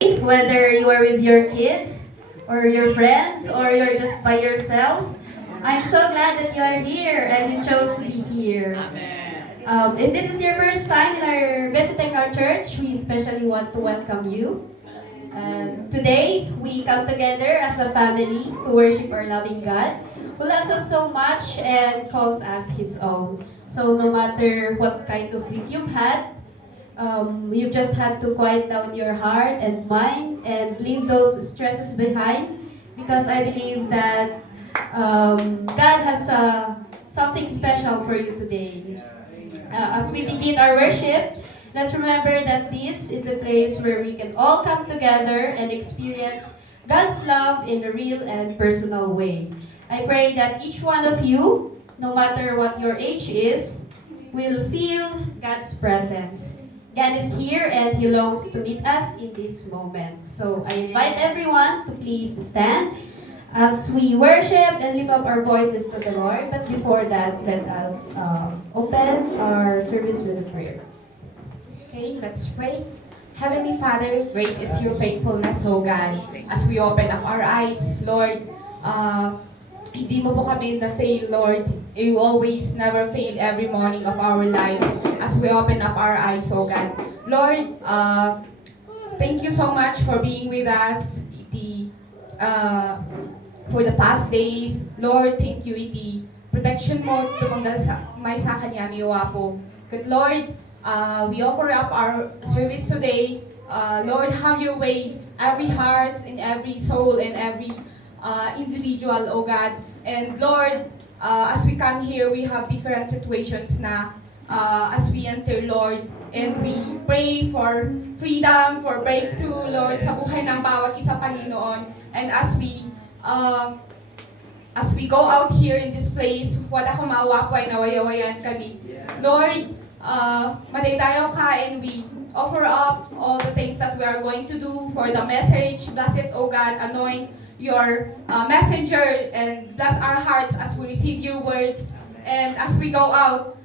Whether you are with your kids or your friends or you're just by yourself, I'm so glad that you are here and you chose to be here. If this is your first time in our visiting our church, we especially want to welcome you. Today, we come together as a family to worship our loving God, who loves us so much and calls us His own. So no matter what kind of week you've had, you just had to quiet down your heart and mind and leave those stresses behind, because I believe that God has something special for you today. As we begin our worship, let's remember that this is a place where we can all come together and experience God's love in a real and personal way. I pray that each one of you, no matter what your age is, will feel God's presence. God is here and He longs to meet us in this moment. So I invite everyone to please stand as we worship and lift up our voices to the Lord. But before that, let us open our service with a prayer. Okay, let's pray. Heavenly Father, great is your faithfulness, O God. As we open up our eyes, Lord, hindi mo po kami na-fail, Lord. You always never fail every morning of our lives as we open up our eyes, O God. Lord, thank you so much for being with us for the past days. Lord, thank you iti protection mo tumanggal sa may sa kanya miwa po. Good Lord, we offer up our service today. Lord, have your way, every heart and every soul and every individual, oh God. And Lord, as we come here, we have different situations na as we enter, Lord. And we pray for freedom, for breakthrough, Lord, sa buhay ng bawat isa, Panginoon. And as we go out here in this place, wala kang maawakway na wayawayan kami. Lord, madaydayaw ka, and we offer up all the things that we are going to do for the message. Bless it, O God, anoint your messenger and bless our hearts as we receive your words. And as we go out,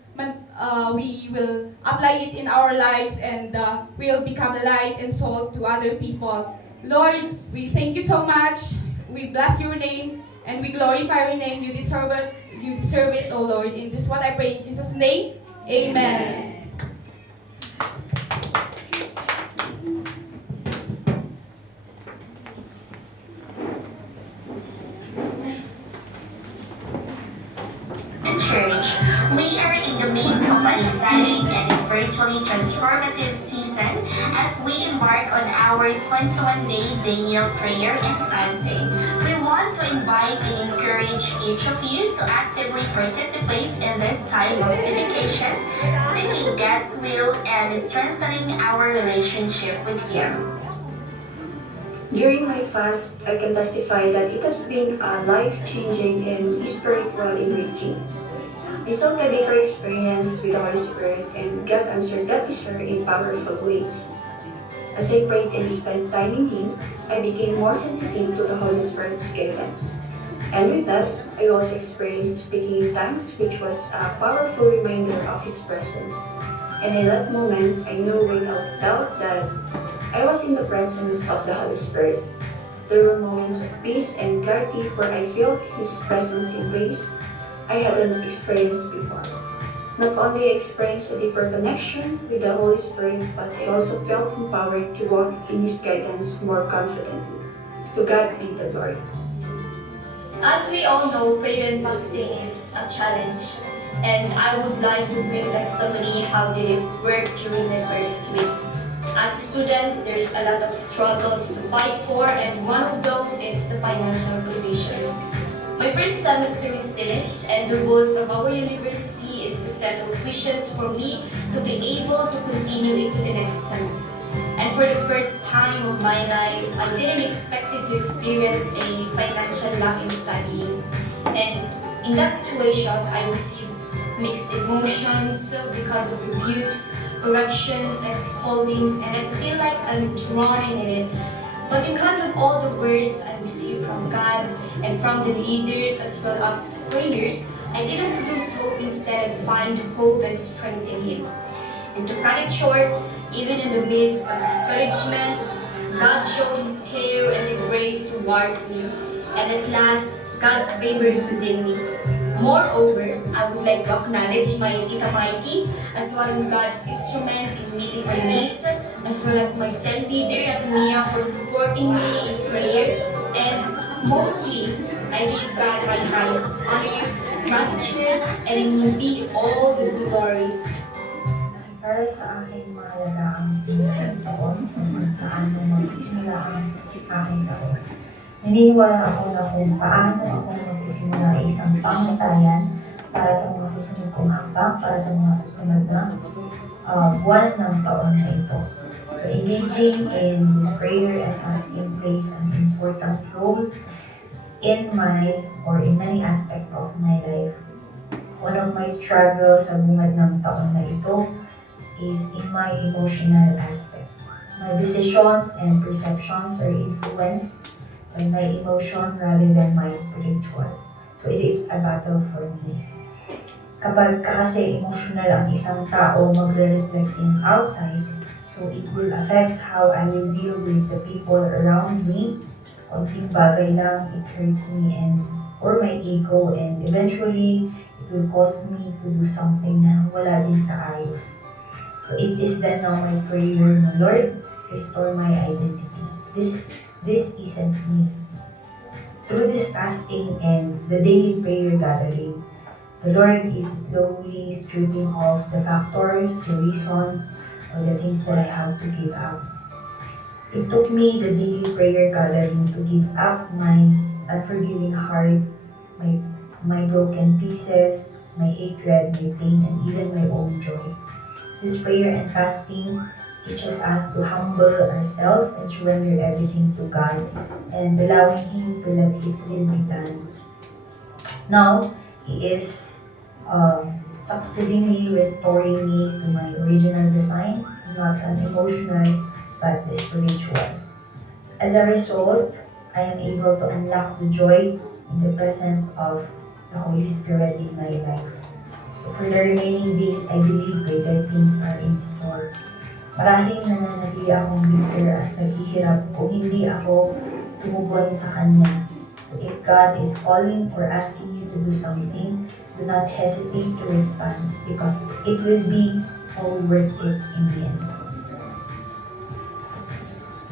we will apply it in our lives and we'll become light and salt to other people. Lord, we thank you so much. We bless your name and we glorify your name. You deserve it. You deserve it, O Lord. In this what I pray in Jesus' name. Amen. Church, we are in the midst of an exciting and spiritually transformative season as we embark on our 21-day Daniel prayer and fasting. We want to invite and encourage each of you to actively participate in this time of dedication, seeking God's will and strengthening our relationship with Him. During my fast, I can testify that it has been a life-changing and spiritual enriching. I saw a deeper experience with the Holy Spirit and God answered that desire in powerful ways. As I prayed and spent time in Him, I became more sensitive to the Holy Spirit's guidance. And with that, I also experienced speaking in tongues, which was a powerful reminder of His presence. And in that moment, I knew without doubt that I was in the presence of the Holy Spirit. There were moments of peace and clarity where I felt His presence in ways I hadn't experienced before. Not only I experienced a deeper connection with the Holy Spirit, but I also felt empowered to walk in His guidance more confidently. To God be the glory. As we all know, prayer and fasting is a challenge, and I would like to bring testimony how did it work during my first week. As a student, there's a lot of struggles to fight for, and one of those is the financial provision. My first semester is finished, and the goals of our university is to settle tuitions for me to be able to continue into the next term. And for the first time of my life, I didn't expect to experience a financial lack in studying. And in that situation, I received mixed emotions because of rebukes, corrections, and scoldings, and I feel like I'm drowning in it. But because of all the words I received from God and from the leaders as well as prayers, I didn't lose hope, instead find hope and strength in Him. And to cut it short, even in the midst of discouragement, God grace towards me, and at last, God's favor is within me. Moreover, I would like to acknowledge my Tita Mikey as one of God's instrument in meeting my needs, as well as my cell leader at Mia for supporting me in prayer. And mostly, I give God my highest honor, gratitude, and hindi all the glory. Para sa akin, mahalaga ang sinisang taon kung paano magsisimula ang aking taon. Naniniwala ako na kung paano ako magsisimula ay isang pangatayan para sa mga susunod kong hakbang, para sa mga susunod na buwan ng taon na ito. So engaging in this prayer and fasting plays an important role in many aspects of my life. One of my struggles sa bungad ng taon na ito is in my emotional aspect. My decisions and perceptions are influenced by my emotion rather than my spiritual. So it is a battle for me. Kapag kasi emotional ang isang tao, magre-reflect in outside, so it will affect how I will deal with the people around me. Konting bagay lang, it hurts me or my ego, and eventually it will cause me to do something na wala din sa ayos. So it is then now my prayer na, Lord, restore my identity. This isn't me. Through this fasting and the daily prayer gathering, the Lord is slowly stripping off the factors, the reasons, or the things that I have to give up. It took me the daily prayer gathering to give up my unforgiving heart, my broken pieces, my hatred, my pain, and even my own joy. This prayer and fasting teaches us to humble ourselves and surrender everything to God and allowing Him to let His will be done. Now, He is succeedingly restoring me to my original design, not an emotional but spiritual. As a result, I am able to unlock the joy in the presence of the Holy Spirit in my life. So for the remaining days, I believe greater things are in store. Marahil nananatili akong bitter at naghihirap kung hindi ako tumugon sa Kanya. So if God is calling or asking you to do something, do not hesitate to respond because it will be all worth it in the end.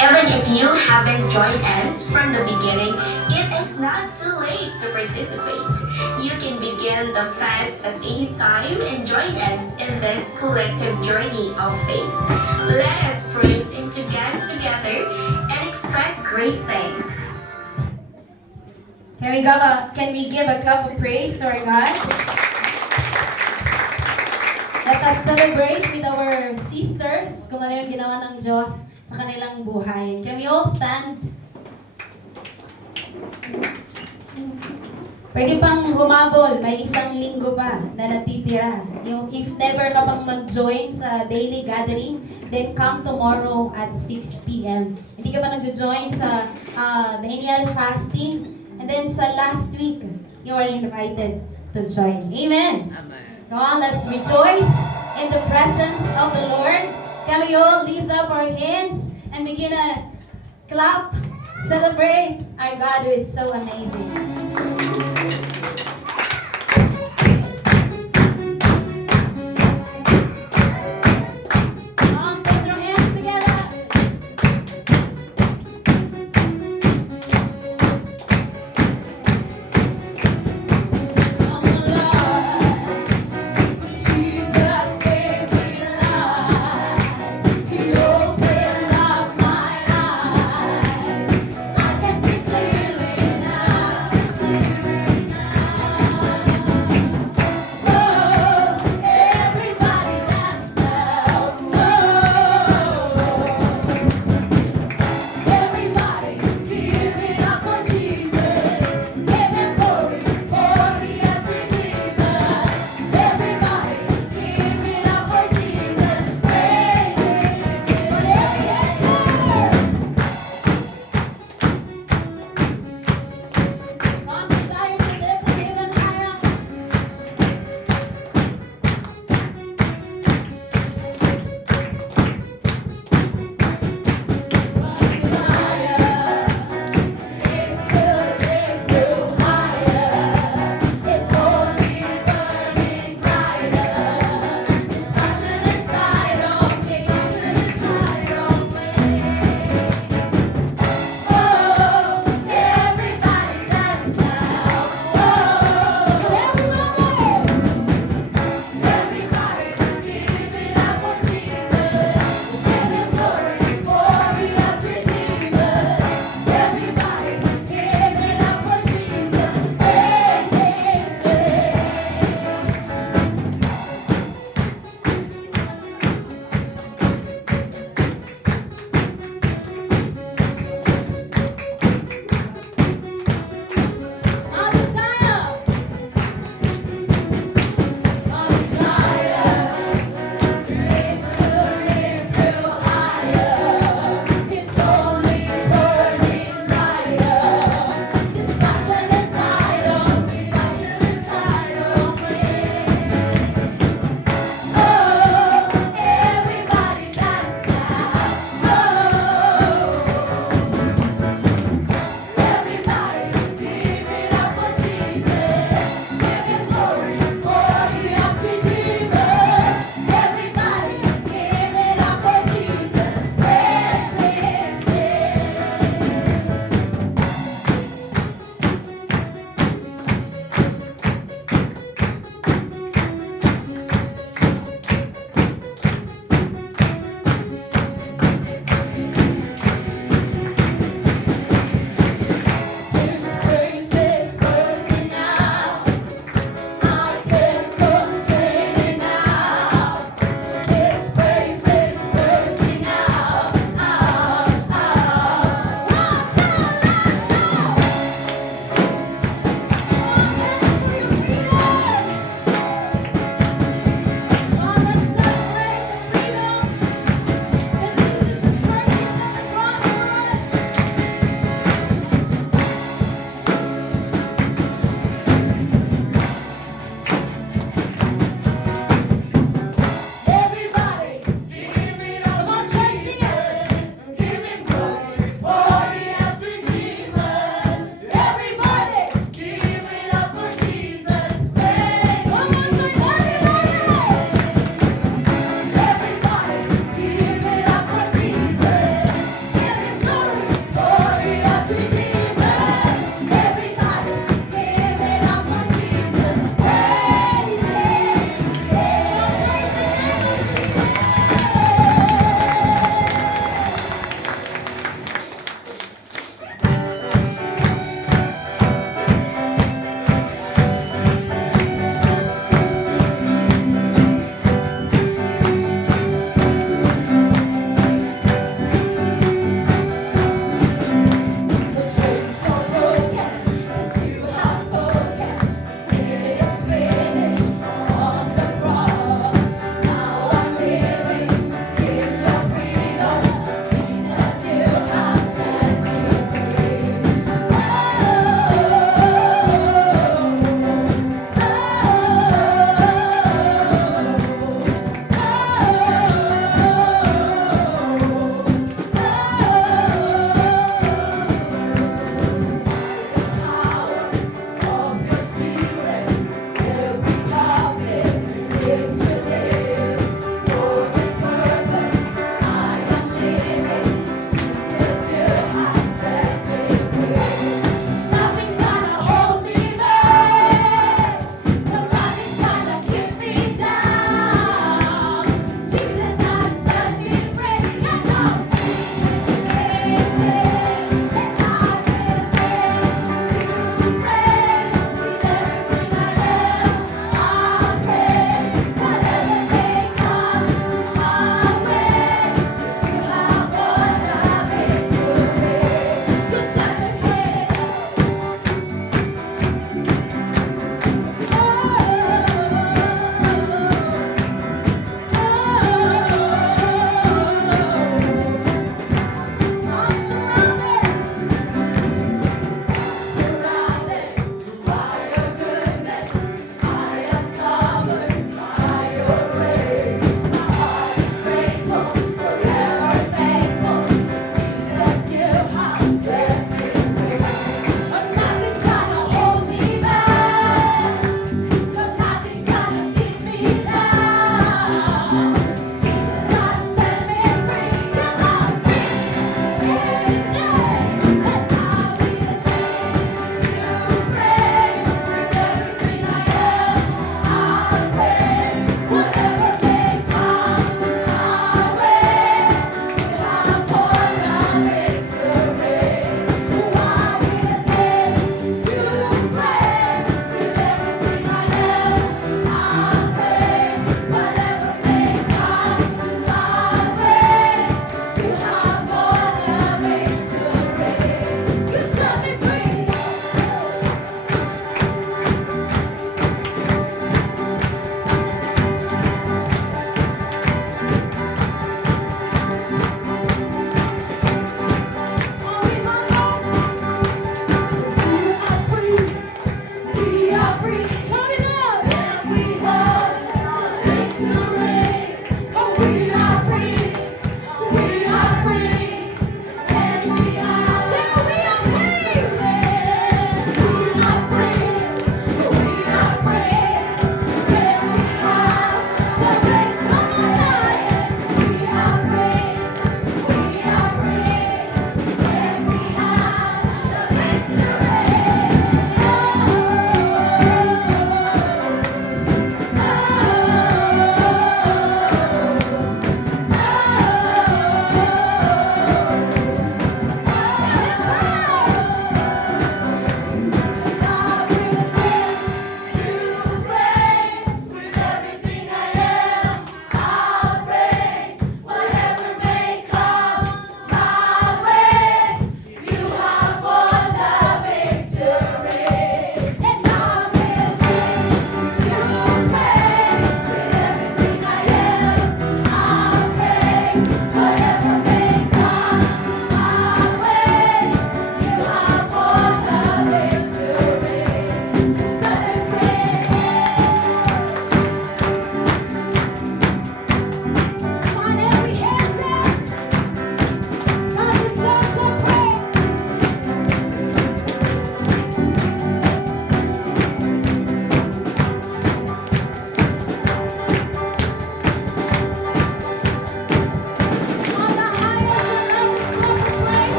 Even if you haven't joined us from the beginning, it is not too late to participate. You can begin the fast at any time and join us in this collective journey of faith. Let us praise Him together and expect great things. Can we give a clap of praise to our God? Let us celebrate with our sisters kung ano yung ginawa ng Diyos sa kanilang buhay. Can we all stand? Pwede pang humabol, may isang linggo pa na natitira. If never ka pang mag-join sa daily gathering, then come tomorrow at 6 p.m. Hindi ka pa nag-join sa Daniel fasting, and then sa last week, you are invited to join. Amen. Come on, let's rejoice in the presence of the Lord. Can we all lift up our hands and begin to clap, celebrate our God who is so amazing. Come on, put your hands together. Oh, Lord, Jesus gave me life. He opened up my eyes. I can see clearly now.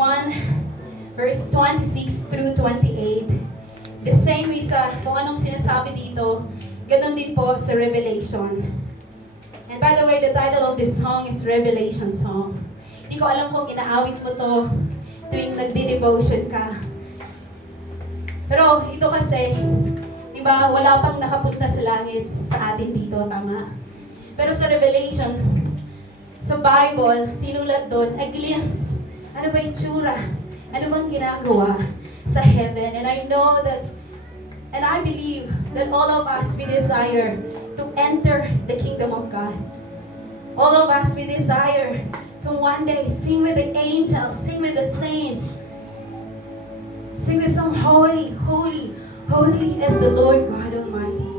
1, verse 26 through 28. The same way sa kung anong sinasabi dito, ganun din po sa Revelation. And by the way, the title of this song is Revelation Song. Hindi ko alam kung inaawit mo to tuwing nagdi-devotion ka. Pero ito kasi, di ba, wala pang nakapunta sa langit sa atin dito, tama? Pero sa Revelation, sa Bible, sinulat doon, a glimpse. Ano ba yung tsura? Ano bang ginagawa sa heaven? And I know that, and I believe that all of us, we desire to enter the kingdom of God. All of us, we desire to one day sing with the angels, sing with the saints, sing the song, Holy, Holy, Holy is the Lord God Almighty.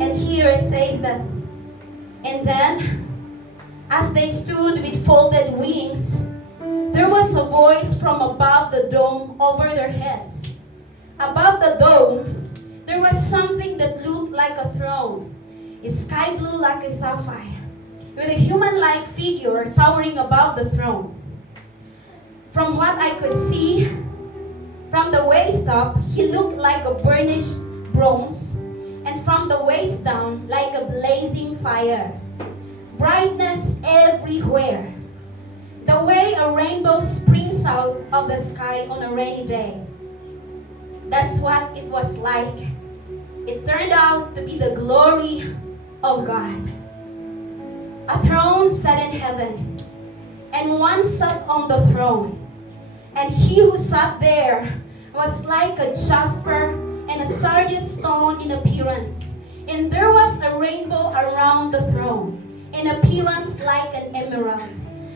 And here it says that, and then, as they stood with folded wings, there was a voice from above the dome over their heads. Above the dome, there was something that looked like a throne, sky blue like a sapphire, with a human-like figure towering above the throne. From what I could see, from the waist up, he looked like a burnished bronze, and from the waist down, like a blazing fire. Brightness everywhere. The way a rainbow springs out of the sky on a rainy day. That's what it was like. It turned out to be the glory of God. A throne set in heaven, and one sat on the throne. And he who sat there was like a jasper and a sardius stone in appearance. And there was a rainbow around the throne, in appearance like an emerald.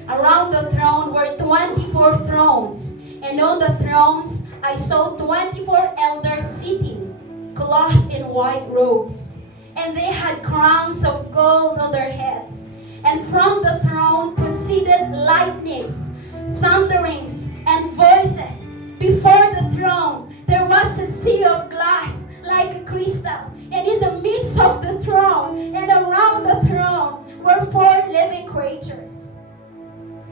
Around the throne were 24 thrones, and on the thrones I saw 24 elders sitting, clothed in white robes. And they had crowns of gold on their heads. And from the throne proceeded lightnings, thunderings, and voices. Before the throne there was a sea of glass like a crystal. And in the midst of the throne and around the throne were 4 living creatures.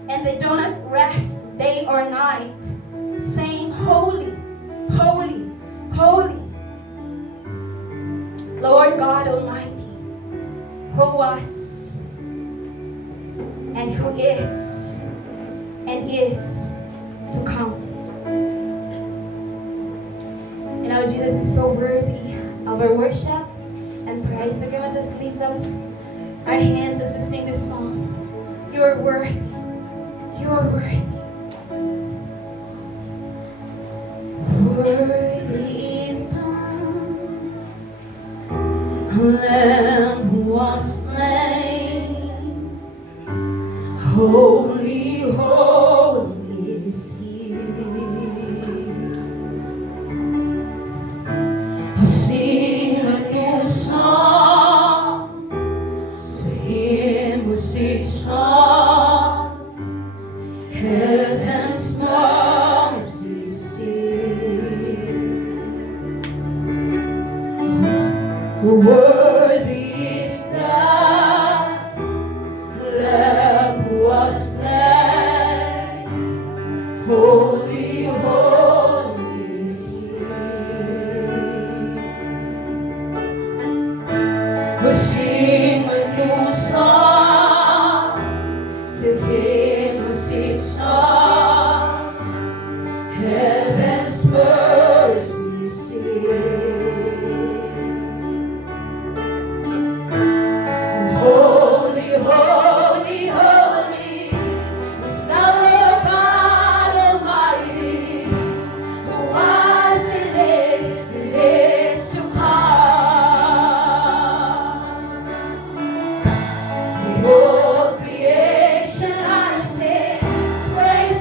And they do not rest day or night, saying, Holy, Holy, Holy, Lord God Almighty, who was, and who is, and is to come. You know, Jesus is so worthy of our worship and praise. So can we just lift up our hands as we sing this song? You are worthy. You are worthy. Worthy is the Lamb who was slain. Holy, holy is He. Sing a new song to Him who sits strong. Heaven's mercy seat. Worthy is the Lamb who was slain. Holy, holy is He. We'll sing a new song to Him who sits on heaven's mercy seat. Holy, holy, holy is the Lord God Almighty, who was and is to come. The whole creation I sing praise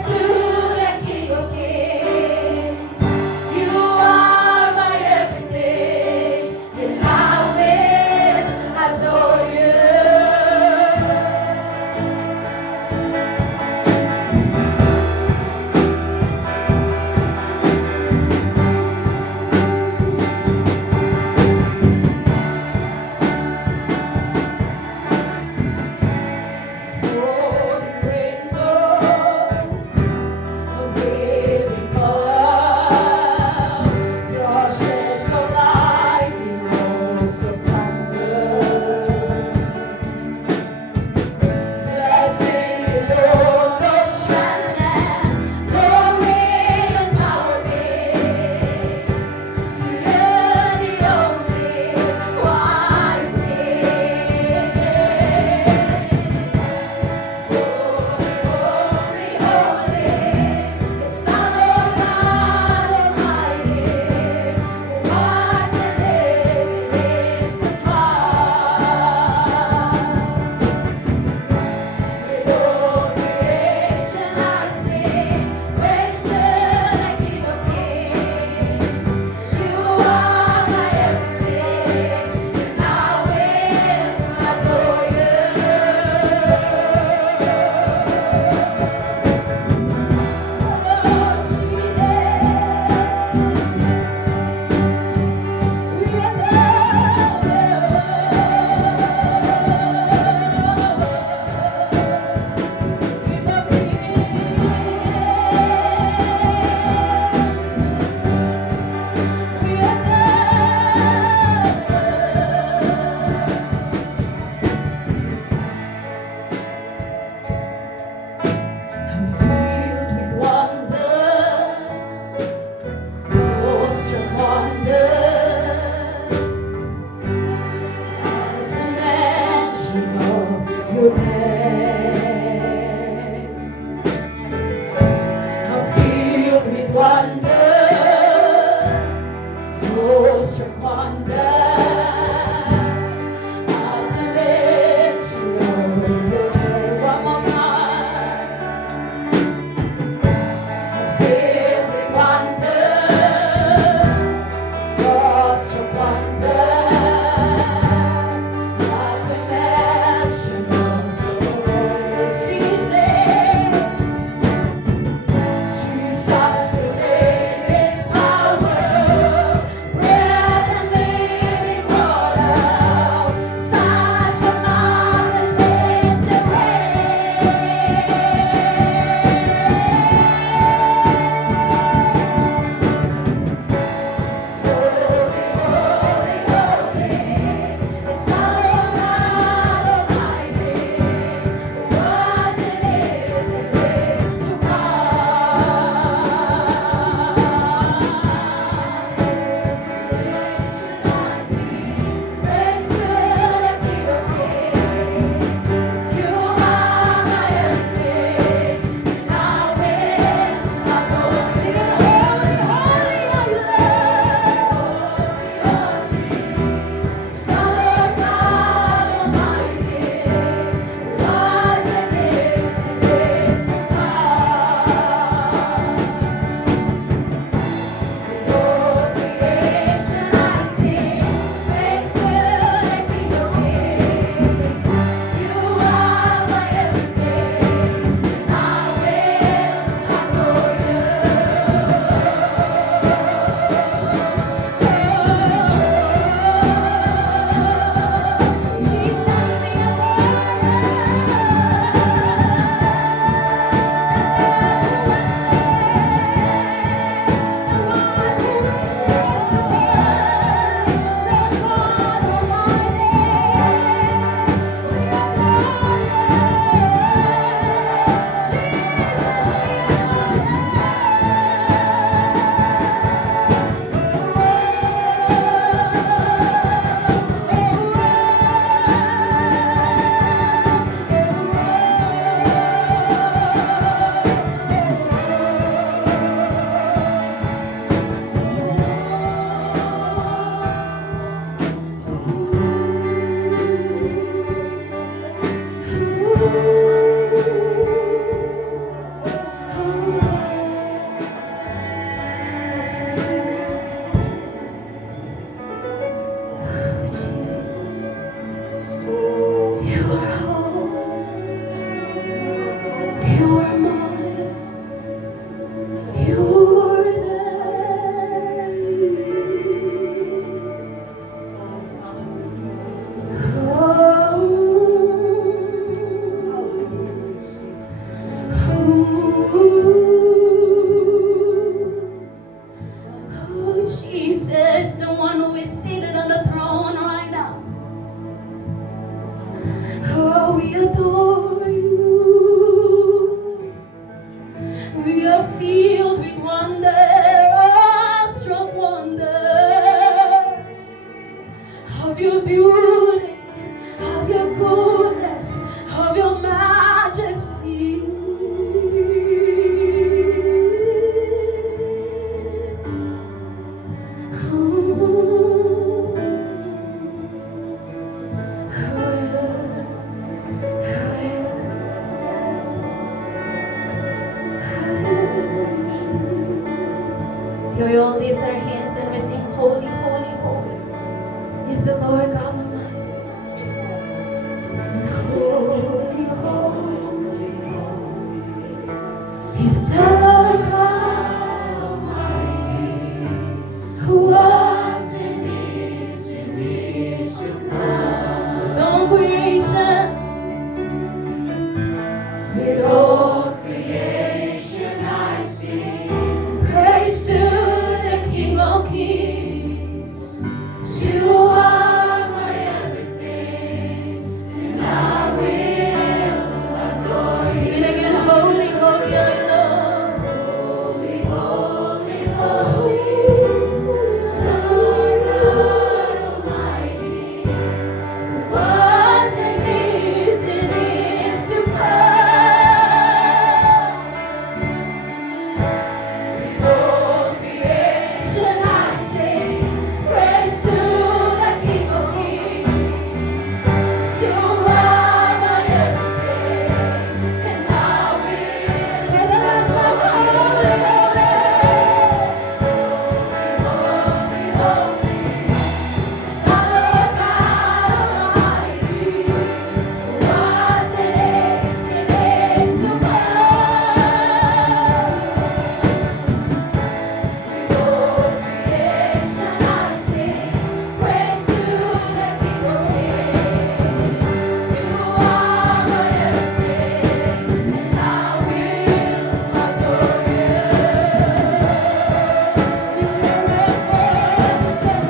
wonder, awestruck wonder of your beauty, of your goodness, of your majesty. We all lift our hands and we sing, Holy, holy, holy is the Lord God Almighty. Holy, holy, holy is the Lord God Almighty, who was and is to come. With all creation, with all creation I sing praise to the King of Kings. You are my everything, and I will adore you. Sing it again, holy, holy, I know. Holy, holy, holy is the Lord God Almighty, who was and is to come. With all creation I sing praise to the King of Kings. You are my everything, and I will. For the last time, holy, holy, holy, holy is the Lord God Almighty, who was and is to come. With all creation I sing praise to the King of Kings. You are my everything, and I will adore you. You can reverence and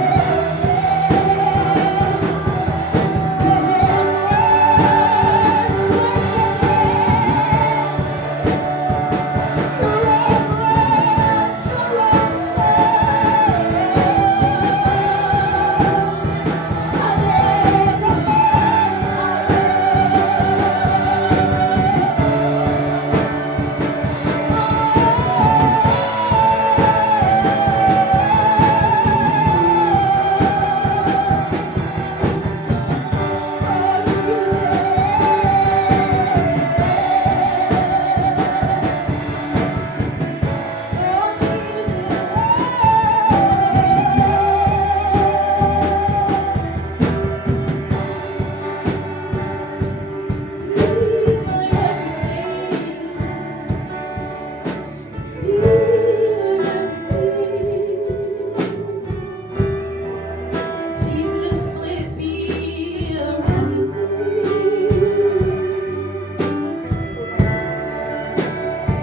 Jesus, please be our everything.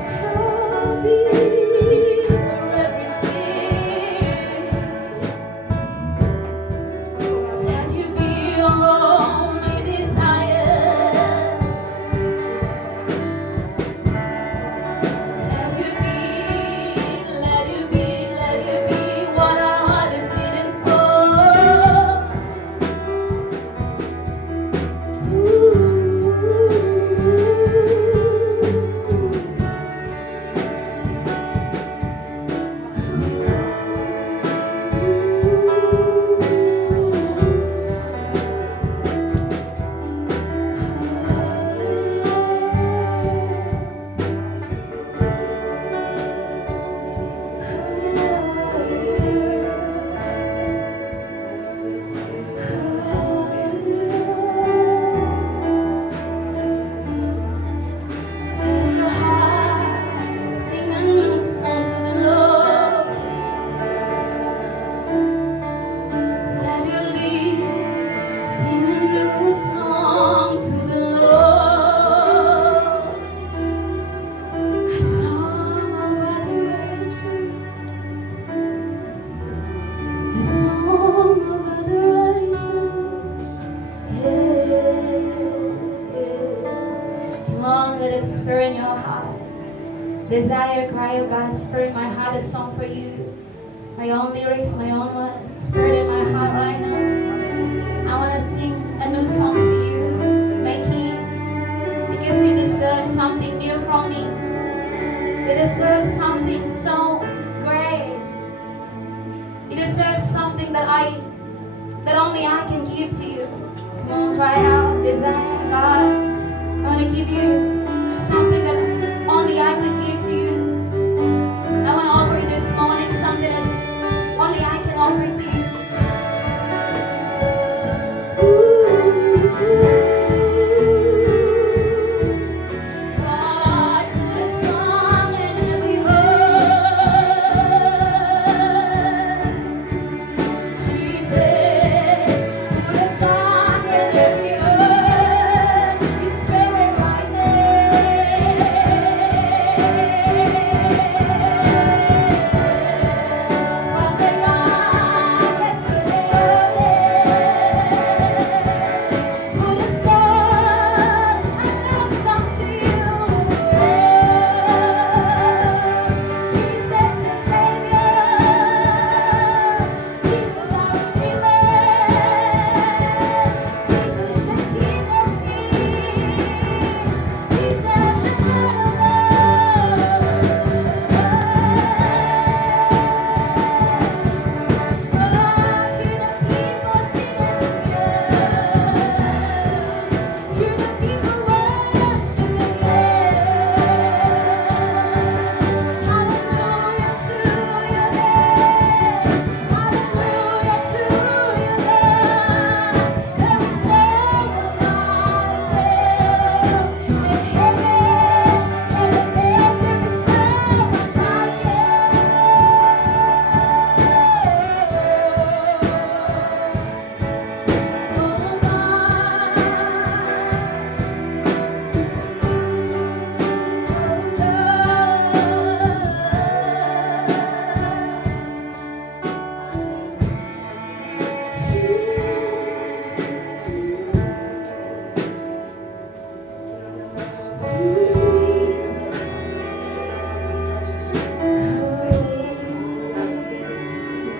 I'll be your everything. Let you be our only desire. Let you be desire, cry, oh God, spirit in my heart, a song for you. My own lyrics, my own spirit in my heart right now. I want to sing a new song to you, my King, because you deserve something new from me. You deserve something so great. You deserve something that only I can give to you. Come on, cry out, desire, God. I want to give you something that only I can give to you. I want to offer you this morning something that only I can offer to you. God, put a song in every heart. Jesus, put a song in every heart. His spirit right from the youngest to the oldest. Put a song, a love song to you. Jesus, your Savior. Jesus, our Redeemer. Jesus, the King of Kings. Jesus, the Lord of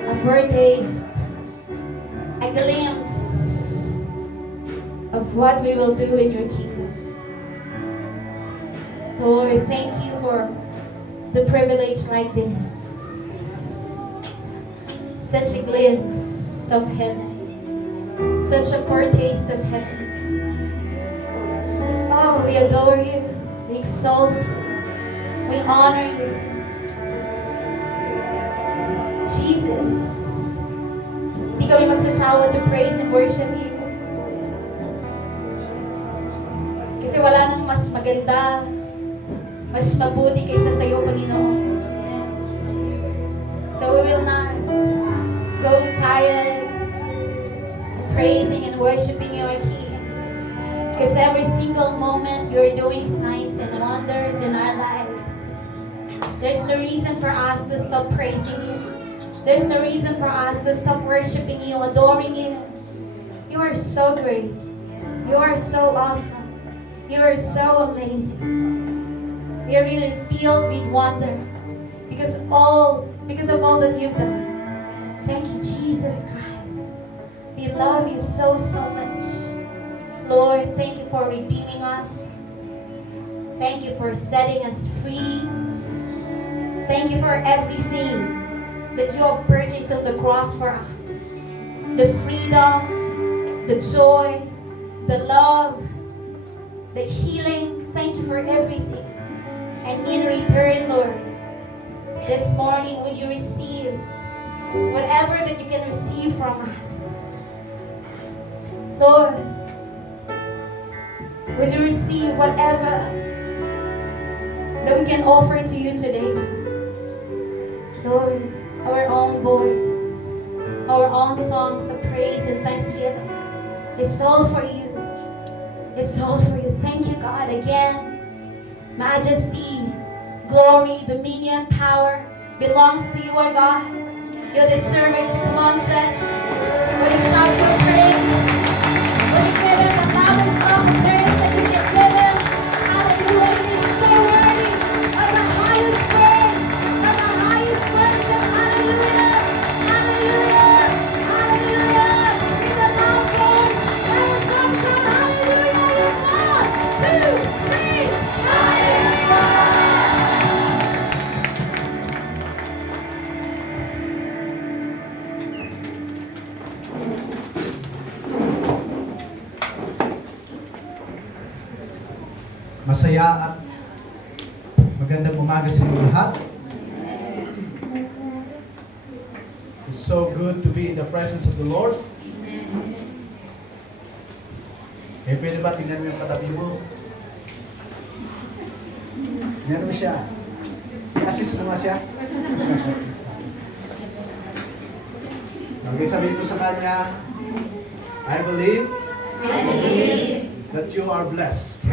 a foretaste, a glimpse of what we will do in your kingdom. Lord, thank you for the privilege like this. Such a glimpse of heaven. Such a foretaste of heaven. Oh, we adore you. We exalt you. We honor you. Jesus, di kami magsasawa to praise and worship you. Kasi wala nang mas maganda, mas mabuti kaysa sa iyo, Panginoon. So we will not grow tired of praising and worshiping your King. Because every single moment you're doing signs and wonders in our lives. There's no reason for us to stop praising you. There's no reason for us to stop worshiping you, adoring you. You are so great. You are so awesome. You are so amazing. We are really filled with wonder because of all that you've done. Thank you, Jesus Christ. We love you so much. Lord, thank you for redeeming us. Thank you for setting us free. Thank you for everything that you have purchased on the cross for us. The freedom, the joy, the love, the healing. Thank you for everything. And in return, Lord, this morning, would you receive whatever that you can receive from us? Lord, would you receive whatever that we can offer to you today? Lord, our own voice, our own songs of praise and thanksgiving. It's all for you. It's all for you. Thank you, God, again. Majesty, glory, dominion, power belongs to you, our God. You deserve it. Come on, church. Would you shout your praise? Would you give him the loudest of the praise that you can give him? Hallelujah. He is so worthy of the highest Kaya at magandang umaga sa inyo lahat. It's so good to be in the presence of the Lord. Eh, pwede ba tingnan mo yung katabi mo? Tingnan mo siya. I-assist mo nga siya. Okay, sabihin ko sa kanya, I believe that you are blessed.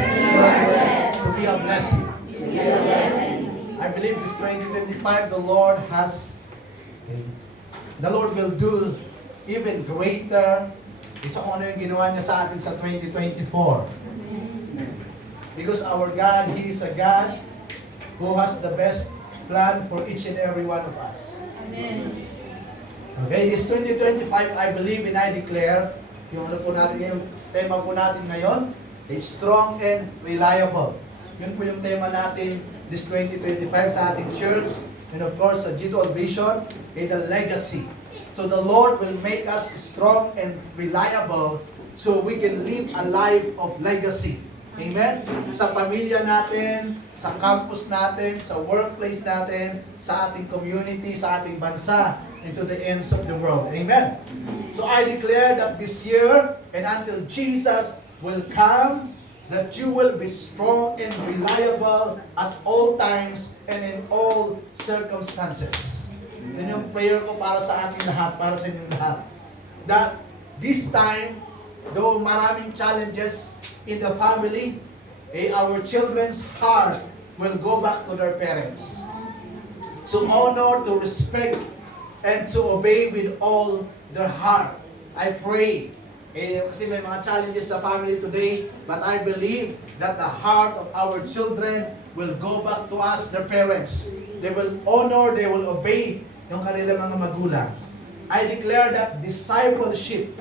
To be a blessing. I believe this 2025, the Lord will do even greater. Isa kung ano yung ginawa niya sa atin sa 2024. Because our God, He is a God who has the best plan for each and every one of us. Amen. Okay, this 2025, I believe and I declare, yung ano po natin ngayon, tema po natin ngayon, is strong and reliable. Yun po yung tema natin this 2025 sa ating church, and of course, sa G12 Vision, the legacy. So the Lord will make us strong and reliable so we can live a life of legacy. Amen? Sa pamilya natin, sa campus natin, sa workplace natin, sa ating community, sa ating bansa, and to the ends of the world. Amen? So I declare that this year, and until Jesus will come, that you will be strong and reliable at all times and in all circumstances. Yun yung prayer ko para sa ating lahat, para sa inyong lahat. That this time, though maraming challenges in the family, our children's heart will go back to their parents. To honor, to respect, and to obey with all their heart. I pray. Kasi may mga challenges sa family today, but I believe that the heart of our children will go back to us, their parents. They will honor, they will obey yung kanilang mga magulang. I declare that discipleship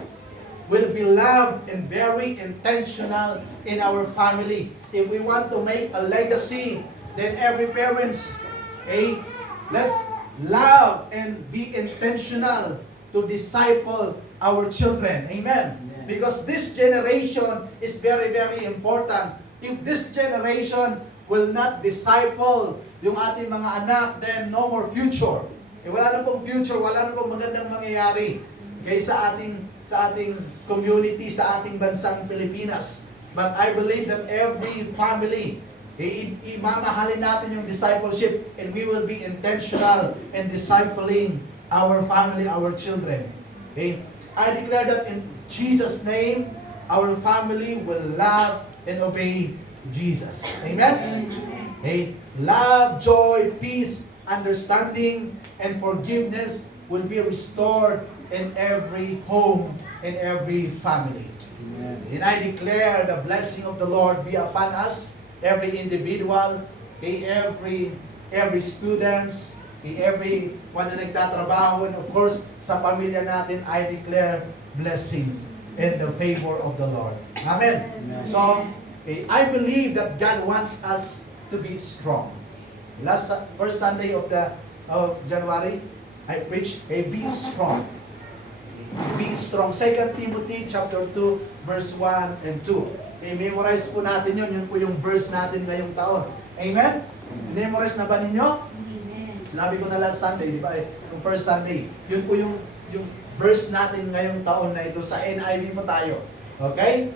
will be loved and very intentional in our family. If we want to make a legacy, then every parents, let's love and be intentional to disciple our children. Amen. Because this generation is very, very important. If this generation will not disciple yung ating mga anak, then no more future. Wala na pong future, wala na pong magandang mangyayari sa ating community, sa ating bansang Pilipinas. But I believe that every family, imamahalin natin yung discipleship, and we will be intentional in discipling our family, our children. Okay? I declare that in Jesus' name, our family will love and obey Jesus. Amen? Okay? Love, joy, peace, understanding, and forgiveness will be restored in every home, in every family. Amen. And I declare the blessing of the Lord be upon us, every individual, every students, every one na nagtatrabaho, and of course, sa pamilya natin, I declare blessing and the favor of the Lord. Amen. So, I believe that God wants us to be strong. First Sunday of January, I preached, be strong. Be strong. 2 Timothy chapter 2, verse 1 and 2. Memorize po natin yun. Yun po yung verse natin ngayong taon. Amen? Memorize na ba ninyo? Amen. Sinabi ko na last Sunday, di ba? Yung first Sunday. Yun po yung verse natin ngayong taon na ito. Sa NIV po tayo. Okay?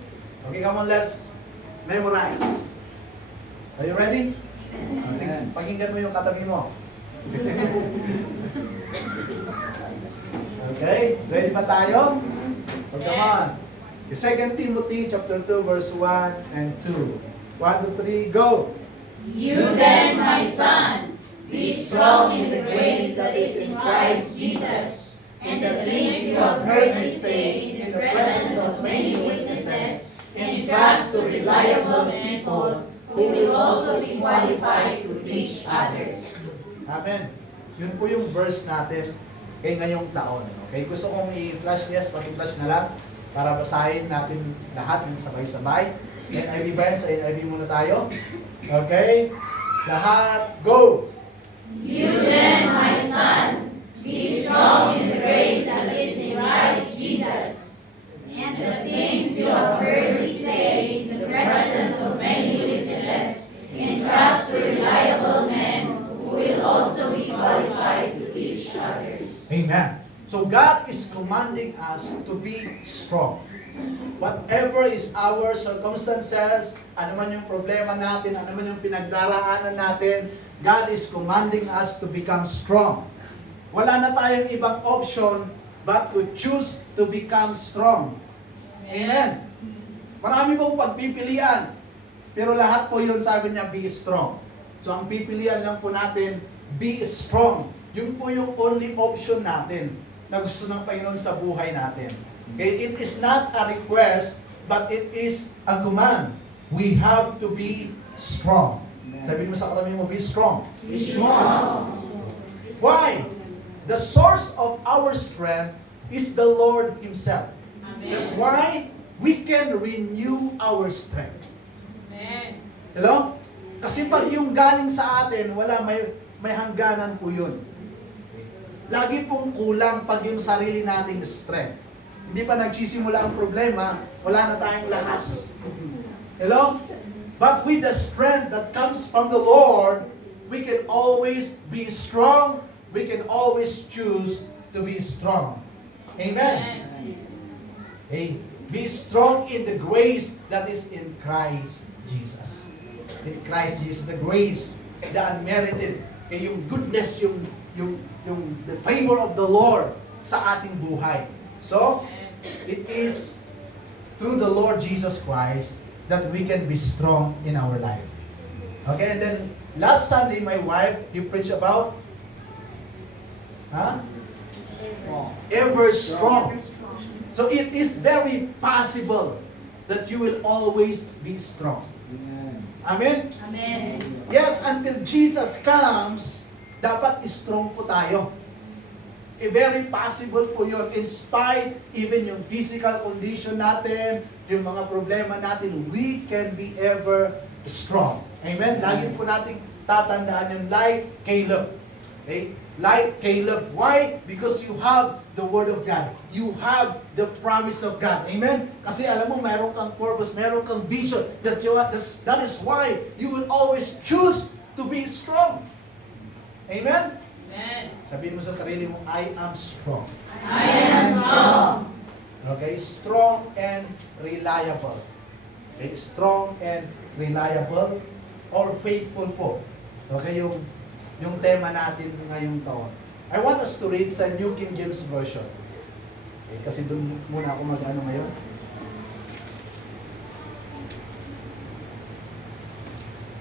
Okay, come on, let's memorize. Are you ready? Pakinggan mo yung katabi mo. Okay? Ready ba tayo? Come on. 2 Timothy chapter 2 verse 1 and 2. 1, 2, 3, go! You then, my son, be strong in the grace that is in Christ Jesus, and the things you have heard me say in the presence of many witnesses, entrust to reliable people who will also be qualified to teach others. Amen. Yun po yung verse natin ngayong taon. Okay? Gusto kong i-flash, yes, pag-flash na lang para basahin natin lahat ng sabay-sabay. NIV ba yan? Sa NIV muna tayo. Okay? Lahat, go! You then, my son, be strong in the grace that is in Christ Jesus, and the things you have heard me say in the presence of many witnesses, qualified to teach others. Amen. So God is commanding us to be strong. Whatever is our circumstances, ano man yung problema natin, ano man yung pinagdaraanan natin, God is commanding us to become strong. Wala na tayong ibang option but to choose to become strong. Amen. Marami pong pagpipilian. Pero lahat po yun, sabi niya, be strong. So ang pipilian lang po natin, be strong. Yun po yung only option natin na gusto ng Panginoon sa buhay natin. Okay? It is not a request, but it is a command. We have to be strong. Sabihin mo sa katabi mo, be strong. Be strong. Why? The source of our strength is the Lord Himself. That's why we can renew our strength. Hello? Kasi pag yung galing sa atin, wala, may hangganan po yun. Lagi pong kulang pag yung sarili nating strength. Hindi pa nagsisimula ang problema, wala na tayong lakas. Hello? But with the strength that comes from the Lord, we can always be strong. We can always choose to be strong. Amen? Hey, be strong in the grace that is in Christ Jesus. In Christ Jesus, the grace, the unmerited, yung goodness, yung the favor of the Lord sa ating buhay. So, it is through the Lord Jesus Christ that we can be strong in our life. Okay, and then last Sunday, my wife, he preached about ever strong. So it is very possible that you will always be strong. Amen? Amen. Yes, until Jesus comes, dapat strong po tayo. Very possible po yun. In spite, even yung physical condition natin, yung mga problema natin, we can be ever strong. Amen? Lagi po natin tatandaan yung like Caleb. Okay? Like Caleb. Why? Because you have the Word of God. You have the promise of God. Amen? Kasi alam mo, meron kang purpose, meron kang vision. That is why you will always choose to be strong. Amen? Amen. Sabihin mo sa sarili mo, I am strong. I am strong. Okay? Strong and reliable. Okay? Strong and reliable or faithful po. Okay? Yung tema natin ngayong taon. I want us to read sa New King James Version. Okay? Kasi doon muna ako mag-ano ngayon.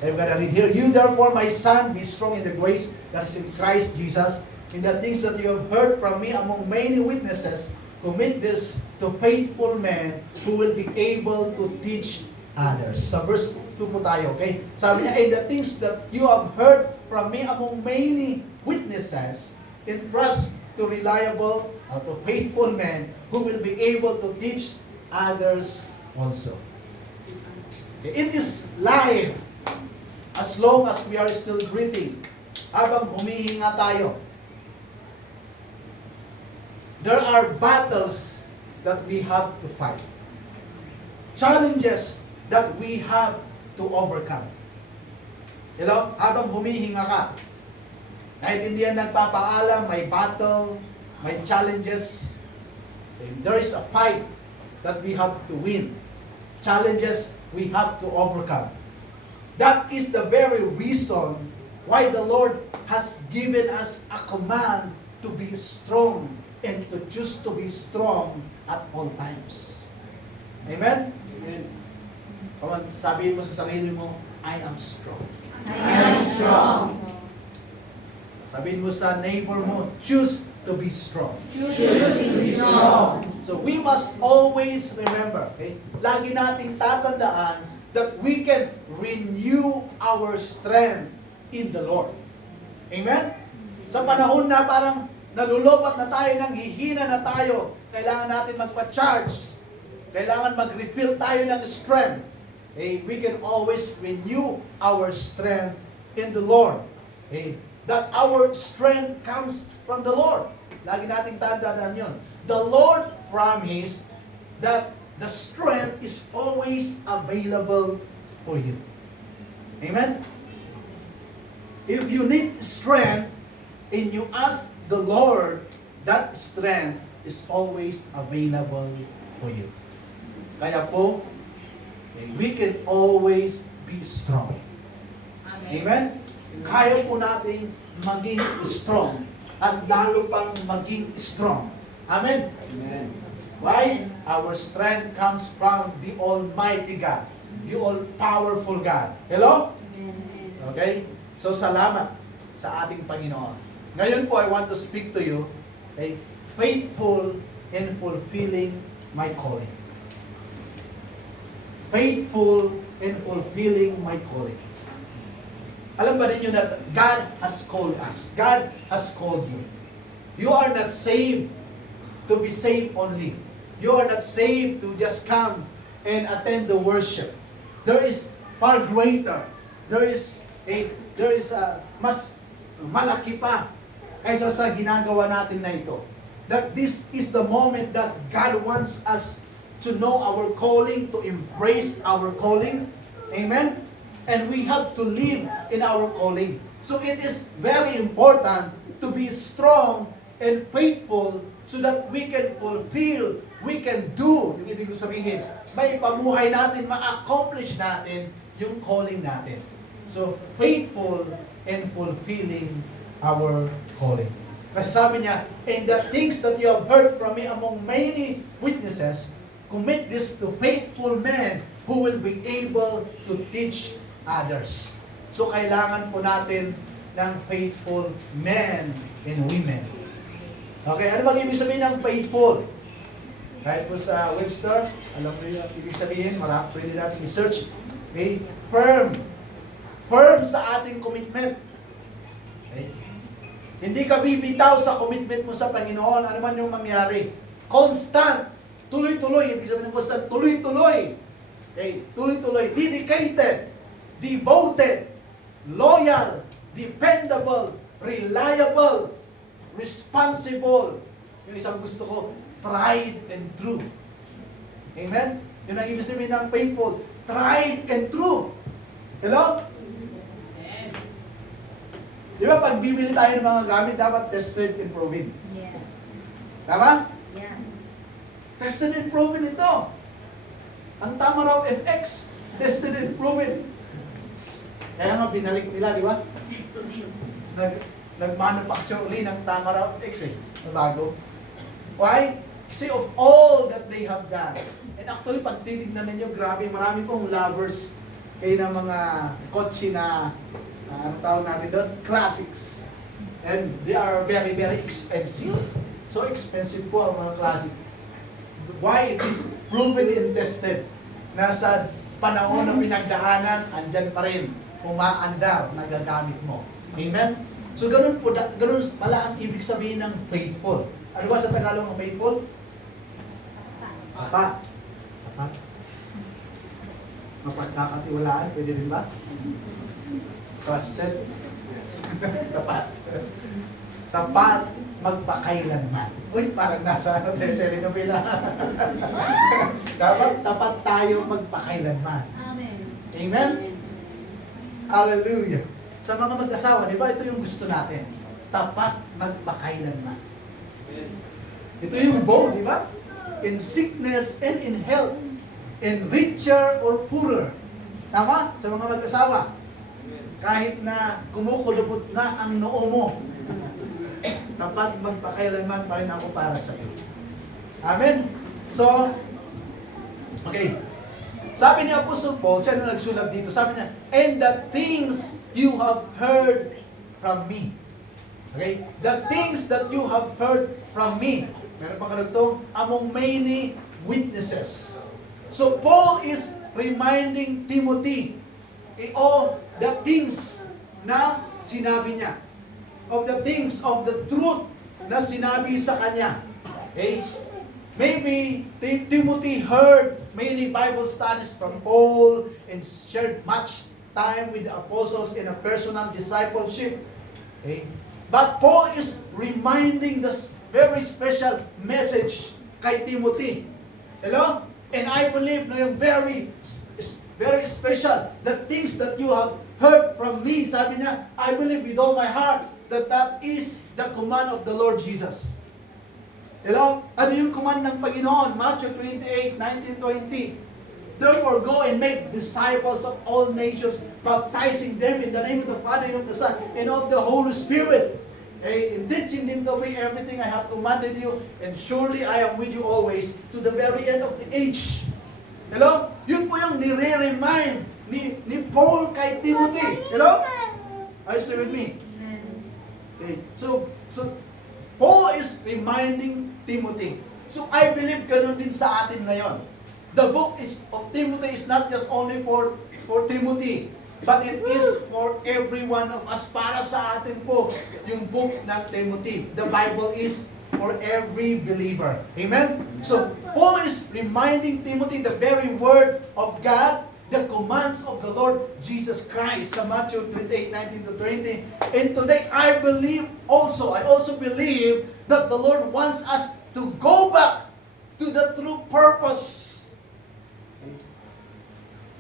I'm gonna read here. You therefore, my son, be strong in the grace that is in Christ Jesus. In the things that you have heard from me among many witnesses, commit this to faithful men who will be able to teach others. Sa verse 2 po tayo, okay? Sabi niya, in the things that you have heard from me among many witnesses, entrust to reliable, to faithful men who will be able to teach others also. Okay? In this life, as long as we are still breathing, habang humihinga tayo, there are battles that we have to fight. Challenges that we have to overcome. You know, habang humihinga ka, kahit hindi yan nagpapaalam, may battle, may challenges, there is a fight that we have to win. Challenges we have to overcome. That is the very reason why the Lord has given us a command to be strong and to choose to be strong at all times. Amen? Amen. Come on, sabihin mo sa sarili mo, I am strong. I am strong. Sabihin mo sa neighbor mo, choose to be strong. Choose to be strong. So we must always remember, okay? Lagi nating tatandaan that we can renew our strength in the Lord. Amen? Sa panahon na parang nalulobat na tayo, nanghihina na tayo, kailangan natin magpa-charge, kailangan mag-refill tayo ng strength. We can always renew our strength in the Lord. That our strength comes from the Lord. Lagi nating tandaan yun. The Lord promised that the strength is always available for you. Amen? If you need strength, and you ask the Lord, that strength is always available for you. Kaya po, we can always be strong. Amen? Kaya po natin maging strong at lalo pang maging strong. Amen? Amen. Why? Our strength comes from the Almighty God, the all-powerful God. Hello? Okay? So, salamat sa ating Panginoon. Ngayon po, I want to speak to you, okay, faithful in fulfilling my calling. Faithful in fulfilling my calling. Alam ba ninyo na God has called us? God has called you. You are not saved to be saved only. You are not saved to just come and attend the worship. There is far greater. There is a mas malaki pa kaysa sa ginagawa natin na ito. That this is the moment that God wants us to know our calling, to embrace our calling. Amen? And we have to live in our calling. So it is very important to be strong and faithful so that we can fulfill, we can do, yung ibig sabihin, may pamuhay natin, ma-accomplish natin yung calling natin. So, faithful and fulfilling our calling. Kasi sabi niya, and the things that you have heard from me among many witnesses, commit this to faithful men who will be able to teach others. So, kailangan po natin ng faithful men and women. Okay, ano bang ibig sabihin ng faithful? Kahit po sa Webster, alam mo yung ibig sabihin, pwede natin i-search. Okay, firm. Firm sa ating commitment. Okay? Hindi ka bibitaw sa commitment mo sa Panginoon, ano man yung mangyari. Constant. Tuloy-tuloy. Ibig sabihin ng constant, tuloy-tuloy. Okay, tuloy-tuloy. Dedicated. Devoted. Loyal. Dependable. Reliable. Responsible. Yung isang gusto ko, tried and true. Amen? Yun ang ibig sabihin ng faithful. Tried and true. Hello? Amen. Di ba pag bibili tayo ng mga gamit, dapat tested and proven. Yes. Tama? Yes. Tested and proven ito. Ang Tamaraw FX, tested and proven. Kaya nga binalik nila, di ba? Nag-manufacture uli ng Tamaraw FX na bago. Why? Kasi of all that they have done. And actually, pag titignan ninyo, grabe, marami pong lovers kayo ng mga kotse na, ano tawag natin doon? Classics. And they are very, very expensive. So expensive po ang mga classic. Why? It is proven and tested. Nasa panahon na pinagdaanan, andyan pa rin, umaandar, nagagamit mo. Amen? So ganun po, ganun pala ang ibig sabihin ng faithful. Ano ba sa Tagalog ang faithful? Tapat. Tapat. Mapagkakatiwalaan, pwede rin ba? Trusted? Yes. Tapat. Tapat, magpakailanman. Uy, parang nasa telenovela. Dapat tapat tayo magpakailanman. Amen. Amen? Hallelujah. Sa mga mag-asawa, di ba ito yung gusto natin? Tapat magpakailanman. Ito yung bow, di ba? In sickness and in health, in richer or poorer. Tama? Sa mga mag-asawa. Kahit na kumukulubot na ang noo mo, tapat magpakailanman pa rin ako para sa iyo. Amen? So, okay. Sabi ni Apostle Paul, siya nung nagsulat dito, sabi niya, and the things you have heard from me. Okay? The things that you have heard from me. Meron pa karugtong, among many witnesses. So Paul is reminding Timothy of the things na sinabi niya. Of the things, of the truth na sinabi sa kanya. Okay? Maybe Timothy heard many Bible studies from Paul and shared much time with the apostles in a personal discipleship. Okay? But Paul is reminding this very special message kay Timothy. Hello? And I believe na yung very special, the things that you have heard from me, sabi niya, I believe with all my heart, that is the command of the Lord Jesus. Hello? Ano yung command ng Panginoon? Matthew 28, 19-20. Therefore, go and make disciples of all nations, baptizing them in the name of the Father, and of the Son, and of the Holy Spirit, and teaching them to obey everything I have commanded you, and surely I am with you always to the very end of the age. Hello? Yun po yung nire-remind ni Paul kay Timothy. Hello? Are you still with me? Okay. So Paul is reminding Timothy. So I believe ganun din sa atin ngayon. The book of Timothy is not just only for Timothy, but it is for every one of us. Para sa atin po, yung book ng Timothy. The Bible is for every believer. Amen? So, Paul is reminding Timothy the very word of God, the commands of the Lord Jesus Christ sa Matthew 28, 19-20. And today, I also believe that the Lord wants us to go back to the true purpose.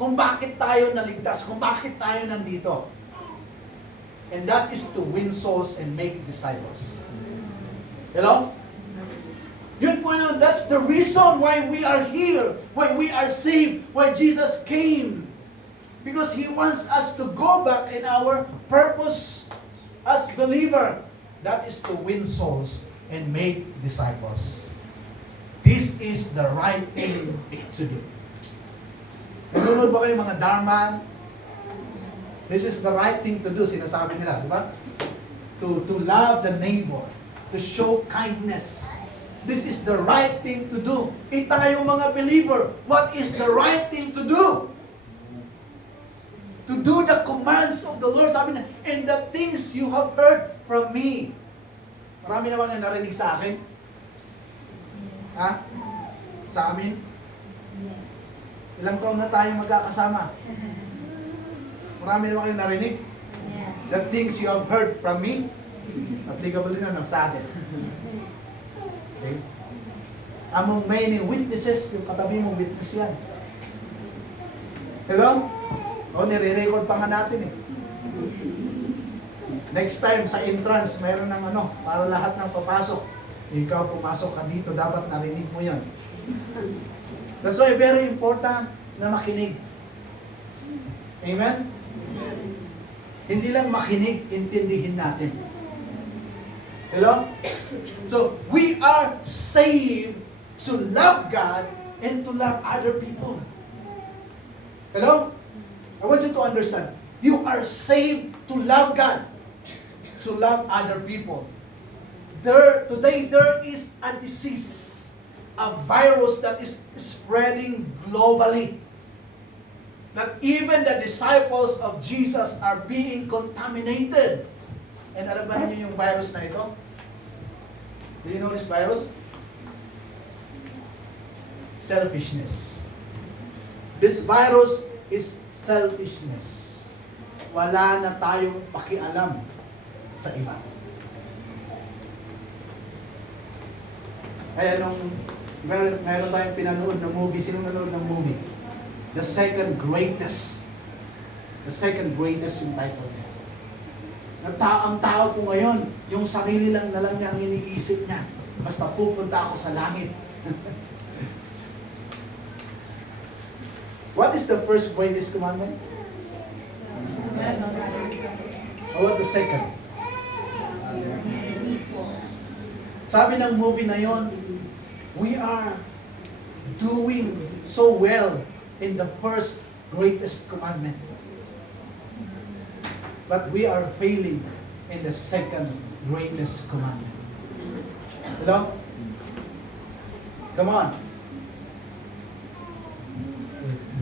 Kung bakit tayo naligtas, kung bakit tayo nandito. And that is to win souls and make disciples. Hello? Yun po yun. That's the reason why we are here, why we are saved, why Jesus came. Because He wants us to go back in our purpose as believer. That is to win souls and make disciples. This is the right thing to do. Nanonood ba kayo mga Dharma? This is the right thing to do, sinasabi nila, di ba? To love the neighbor, to show kindness. This is the right thing to do. Tayo mga believer, what is the right thing to do? To do the commands of the Lord. Sabi niya, and the things you have heard from me. Marami naman na narinig sa akin. Ha? Sa amin? Ilang taon na tayo magkakasama? Marami naman kayong narinig? The things you have heard from me, applicable din naman sa atin. Okay? Among many witnesses, yung katabi mong witness yan. Hello? O, nire-record pa nga natin eh. Next time, sa entrance, mayroon ng para lahat ng papasok. Ikaw pumasok ka dito, dapat narinig mo yan. That's why very important na makinig. Amen? Hindi lang makinig, intindihin natin. Hello? So, we are saved to love God and to love other people. Hello? I want you to understand. You are saved to love God, to love other people. Today there is a disease, a virus that is spreading globally. That even the disciples of Jesus are being contaminated. And alam ba niyo yung virus na ito? Do you know this virus? Selfishness. This virus is selfishness. Wala na tayong pakialam sa iba. Kaya meron tayong pinanood na movie. Sino nanood ng movie? The second greatest. The second greatest yung title niya. Ang tao po ngayon, yung sarili lang na lang niya ang iniisip niya. Basta pupunta ako sa langit. What is the first greatest commandment? Or what the second? Sabi ng movie na yon, we are doing so well in the first greatest commandment. But we are failing in the second greatest commandment. Hello? Come on.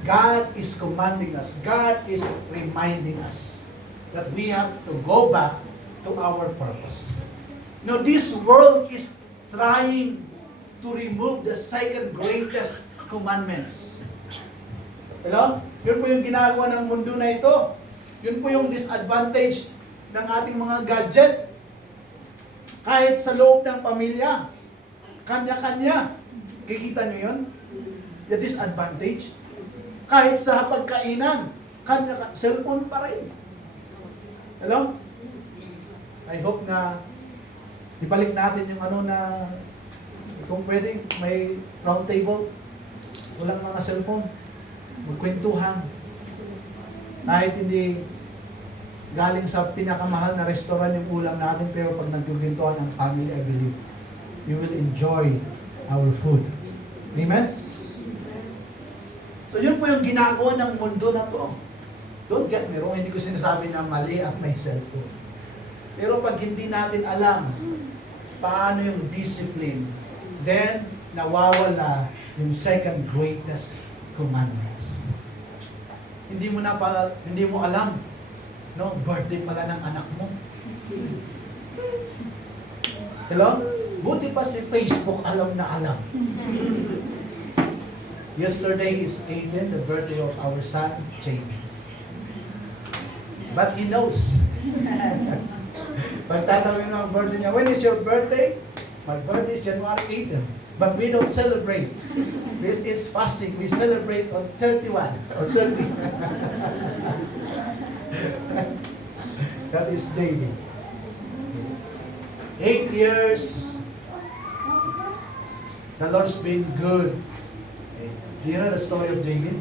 God is commanding us. God is reminding us that we have to go back to our purpose. Now, this world is trying to remove the second greatest commandments. Hello? Yun po yung ginagawa ng mundo na ito. Yun po yung disadvantage ng ating mga gadget. Kahit sa loob ng pamilya, kanya-kanya. Kikita nyo yun? The disadvantage. Kahit sa pagkainan, cellphone pa rin. Hello? I hope na ibalik natin yung ano na kung pwede may round table, walang mga cellphone, magkwentuhan. Kahit hindi galing sa pinakamahal na restaurant yung ulam natin, pero pag nagkukwentuhan ang family, I believe, you will enjoy our food. Amen? So yun po yung ginagawa ng mundo na to. Don't get me wrong, hindi ko sinasabi na mali ang may cellphone. Pero pag hindi natin alam paano yung discipline, then nawawala yung second greatest commandments. Hindi mo alam, no, birthday pala ng anak mo. Hello? Buti pa si Facebook alam na alam. Yesterday is 18, the birthday of our son, Jamie. But he knows. Pag tatawin mo ang birthday niya, when is your birthday? My birthday is January 18. But we don't celebrate. This is fasting. We celebrate on 31 or 30. That is Jamie. 8 years. The Lord's been good. Do you know the story of David?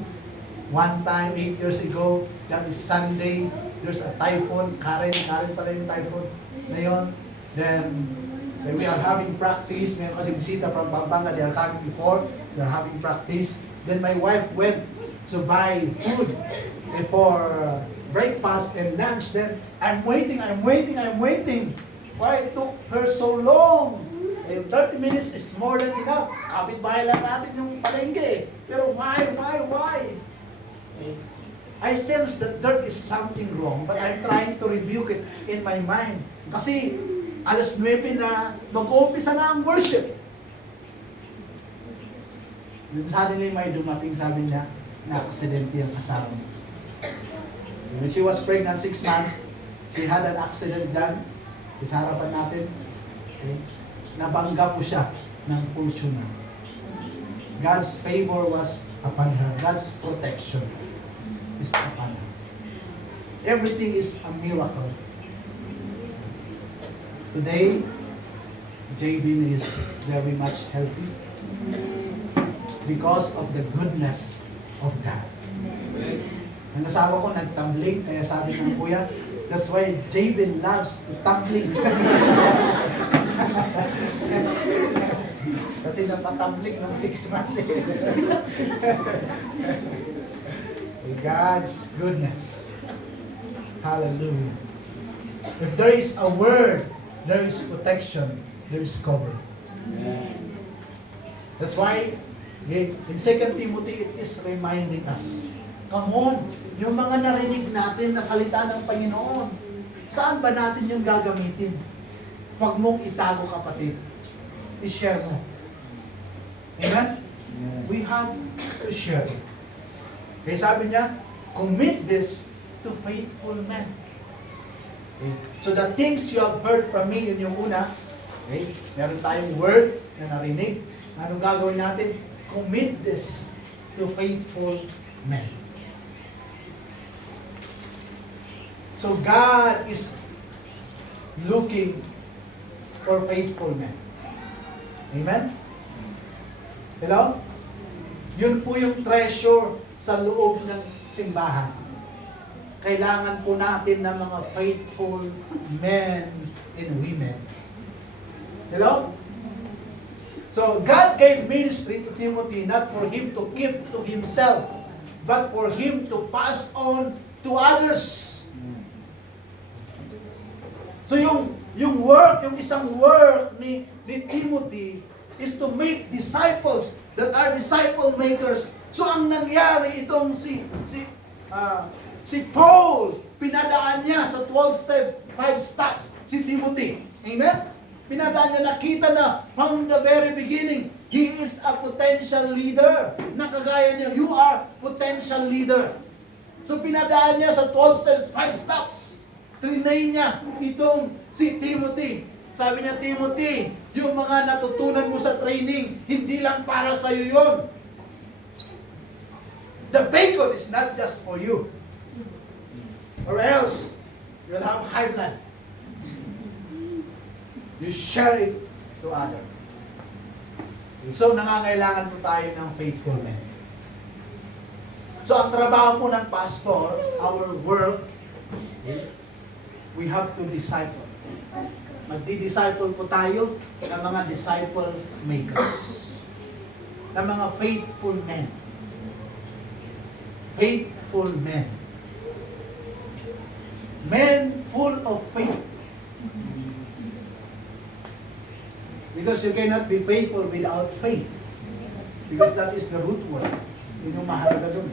One time, 8 years ago, that is Sunday, there's a typhoon. Karen pala yung typhoon na yun. Then we are having practice. Ngayon kasi bisita from Pampanga, they are coming before. They are having practice. Then my wife went to buy food for breakfast and lunch. Then I'm waiting. Why it took her so long? 30 minutes is more than enough. Kapit-bahay lang natin yung palengke. Pero why? I sense that there is something wrong, but I'm trying to rebuke it in my mind. Kasi alas 9 na, mag-uumpisa na ang worship. Suddenly may dumating, sabi niya, na-accident yung asawa niya. When she was pregnant 6 months, she had an accident dyan. Sa harapan natin. Okay. Nabangga po siya ng fortune. God's favor was upon her. God's protection is upon her. Everything is a miracle. Today, Jabin is very much healthy because of the goodness of God. Ang asawa ko nagtumbling, kaya sabi ng kuya, that's why Jabin loves to tumbling. Kasi napatumbling ng 6 months eh. God's goodness. Hallelujah. If there is a word, there is protection, there is cover. That's why in 2 Timothy it is reminding us, come on, yung mga narinig natin na salita ng Panginoon, saan ba natin yung gagamitin? Huwag mong itago, kapatid. I-share mo. Amen? We have to share it. Kaya sabi niya, commit this to faithful men. Okay. So the things you have heard from me, yun yung una. Okay. Meron tayong word na narinig. Anong gagawin natin? Commit this to faithful men. So God is looking for faithful men. Amen? Hello? Yun po yung treasure sa loob ng simbahan. Kailangan po natin ng mga faithful men and women. Hello? So, God gave ministry to Timothy not for him to keep to himself, but for him to pass on to others. So, yung isang work ni Timothy is to make disciples that are disciple makers. So, ang nangyari itong si Paul, pinadaan niya sa 12 steps, 5 steps, si Timothy. Amen? Pinadaan niya, nakita na from the very beginning, he is a potential leader. Nakagaya niya, you are potential leader. So pinadaan niya sa 12 steps, 5 steps. Trinay niya itong si Timothy. Sabi niya, Timothy, yung mga natutunan mo sa training, hindi lang para sa iyo yun. The bacon is not just for you. Or else, you'll have high blood. You share it to others. So, nangangailangan po tayo ng faithful men. So, ang trabaho po ng pastor, our work, we have to disciple. Magdi-disciple po tayo ng mga disciple makers. Ng mga faithful men. Faithful men. Men full of faith. Because you cannot be faithful without faith. Because that is the root word. Yun yung mahalaga doon.